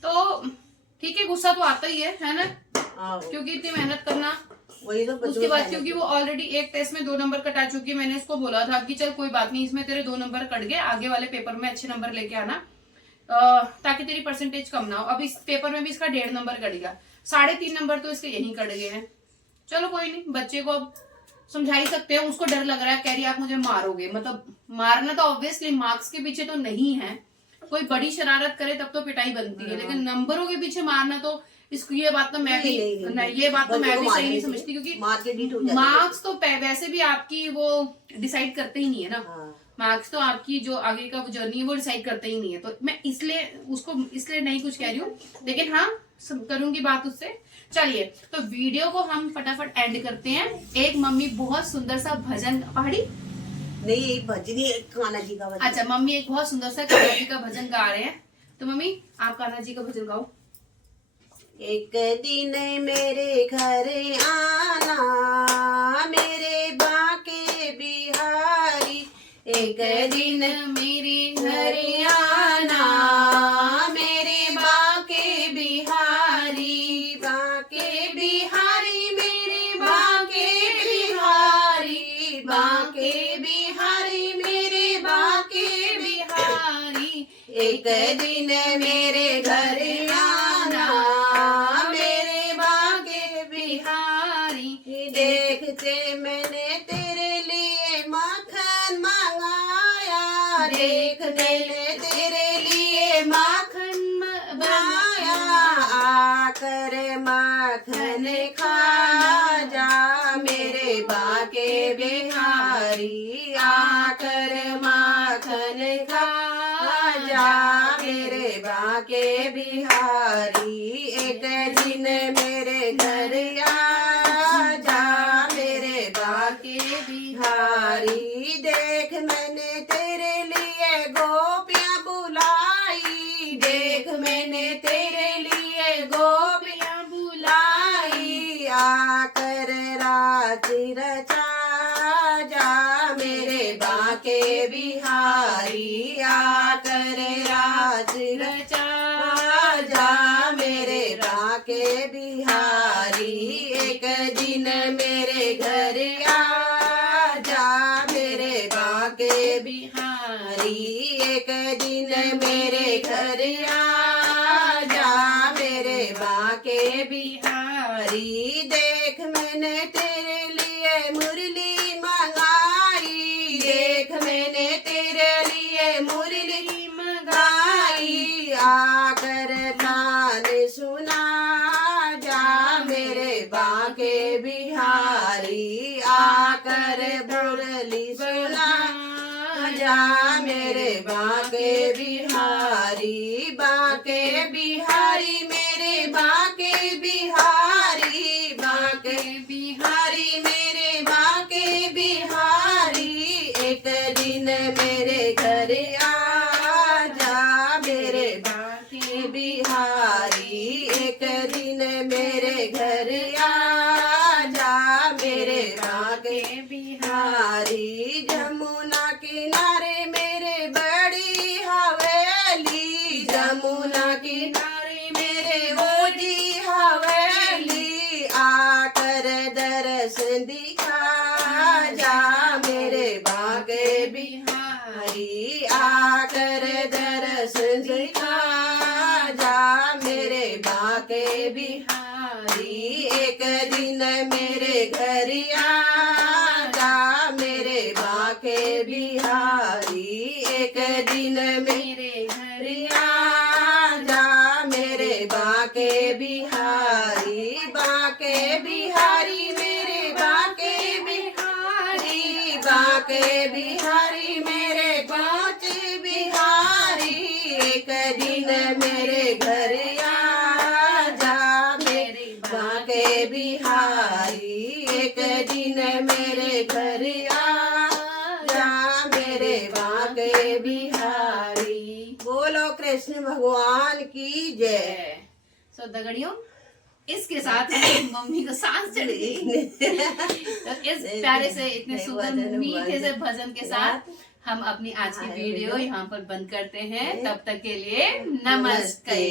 तो ठीक है, गुस्सा तो आता ही है ना, हाँ, क्योंकि इतनी मेहनत करना। वही तो बच्चों उसके को बाद खाना क्योंकि वो ऑलरेडी एक टेस्ट में 2 नंबर कटा चुकी है, मैंने उसको बोला था कि चल कोई बात नहीं, इसमें तेरे 2 नंबर कट गए, आगे वाले पेपर में अच्छे नंबर लेके आना, ताकि तेरी परसेंटेज कम ना हो। अब इस पेपर में भी इसका 1.5 नंबर कट गया, 3.5 नंबर तो इसके यहीं कट गए हैं। चलो कोई नहीं, बच्चे को अब समझा ही सकते हैं। उसको डर लग रहा है, कह रही आप मुझे मारोगे, मतलब मारना तो ऑब्वियसली मार्क्स के पीछे तो नहीं है, कोई बड़ी शरारत करे तब तो पिटाई बनती है, लेकिन नंबरों के पीछे मारना तो इसको, ये बात तो मैं भी नहीं, ये बात तो मैं भी सही नहीं समझती, क्योंकि मार्क्स तो वैसे भी आपकी वो डिसाइड करते ही नहीं है ना। मार्क्स तो आपकी जो आगे का जर्नी है वो डिसाइड करते ही नहीं है। तो मैं इसलिए उसको इसलिए नहीं कुछ कह रही हूँ, लेकिन हाँ करूंगी बात उससे। चलिए, तो वीडियो को हम फटाफट एंड करते हैं। एक मम्मी बहुत सुंदर सा भजन, पहाड़ी नहीं भजनी, कान्हा जी का भजन। अच्छा, मम्मी एक बहुत सुंदर सा कान्हा जी का भजन गा रहे हैं, तो मम्मी आप कान्हा जी का भजन गाओ। एक दिन मेरे घर आना मेरे बाके बिहारी, एक दिन मेरे घर आना मेरे बाके बिहारी, बाके बिहारी मेरे बाके बिहारी, बाके बिहारी मेरे बाके बिहारी, एक दिन मेरे घर आना मेरे बाके बिहारी, देखते मैंने तेरे लिए माखन मंगाया, देखते तेरे लिए माखन मंगाया, आकर माखन खा जा मेरे बाके बिहारी, आकर माखन खा जा मेरे बाके बिहारी, एक दिन मेरे घर आ जा मेरे बाके बिहारी, देख मैंने तेरे लिए गोपियां बुलाई, देख मैंने तेरे लिए गोपियां बुलाई, आकर राज रचा जा मेरे बाके बिहारी, आकर राज रचा जा मेरे बाके बिहारी, एक दिन मेरे घर आ जा मेरे बाके बिहारी, एक दिन मेरे घर आ जा मेरे बाके बिहारी, देख मैंने तेरे लिए मुरली मंगाई, देख मैंने तेरे लिए मुरली मंगाई, आकर नाल सुना जा मेरे बाके बिहारी, आकर मुरली सुना जा मेरे बाके बिहारी, बाके बिहारी मेरे बाके बिहारी, बाके बिहारी मेरे बाके बिहारी, एक बाके बिहारी, जमुना किनारे मेरे बड़ी हवेली, जमुना किनारे मेरे ओजी हवेली, आकर दर्शन दिखा जा मेरे बाके बिहारी, आकर दर्शन दिखा जा मेरे बाके बिहारी, एक दिन मेरे घर आ जा मेरे बाके बिहारी, एक दिन मेरे घर आ जा मेरे बाके बिहारी, बाके बिहारी मेरे बाके बिहारी, बाके बिहारी मेरे बाके बिहारी, एक दिन मेरे घर आ जा मेरे बाके बिहारी, एक दिन मेरे घर आ जा मेरे बाके बिहारी। बोलो कृष्ण भगवान की जय। सो दगड़ियों, इसके साथ मम्मी को सांस चढ़ गई। तो इस प्यारे से इतने सुंदर मीठे से भजन के साथ हम अपनी आज की वीडियो यहाँ पर बंद करते हैं। तब तक के लिए नमस्ते।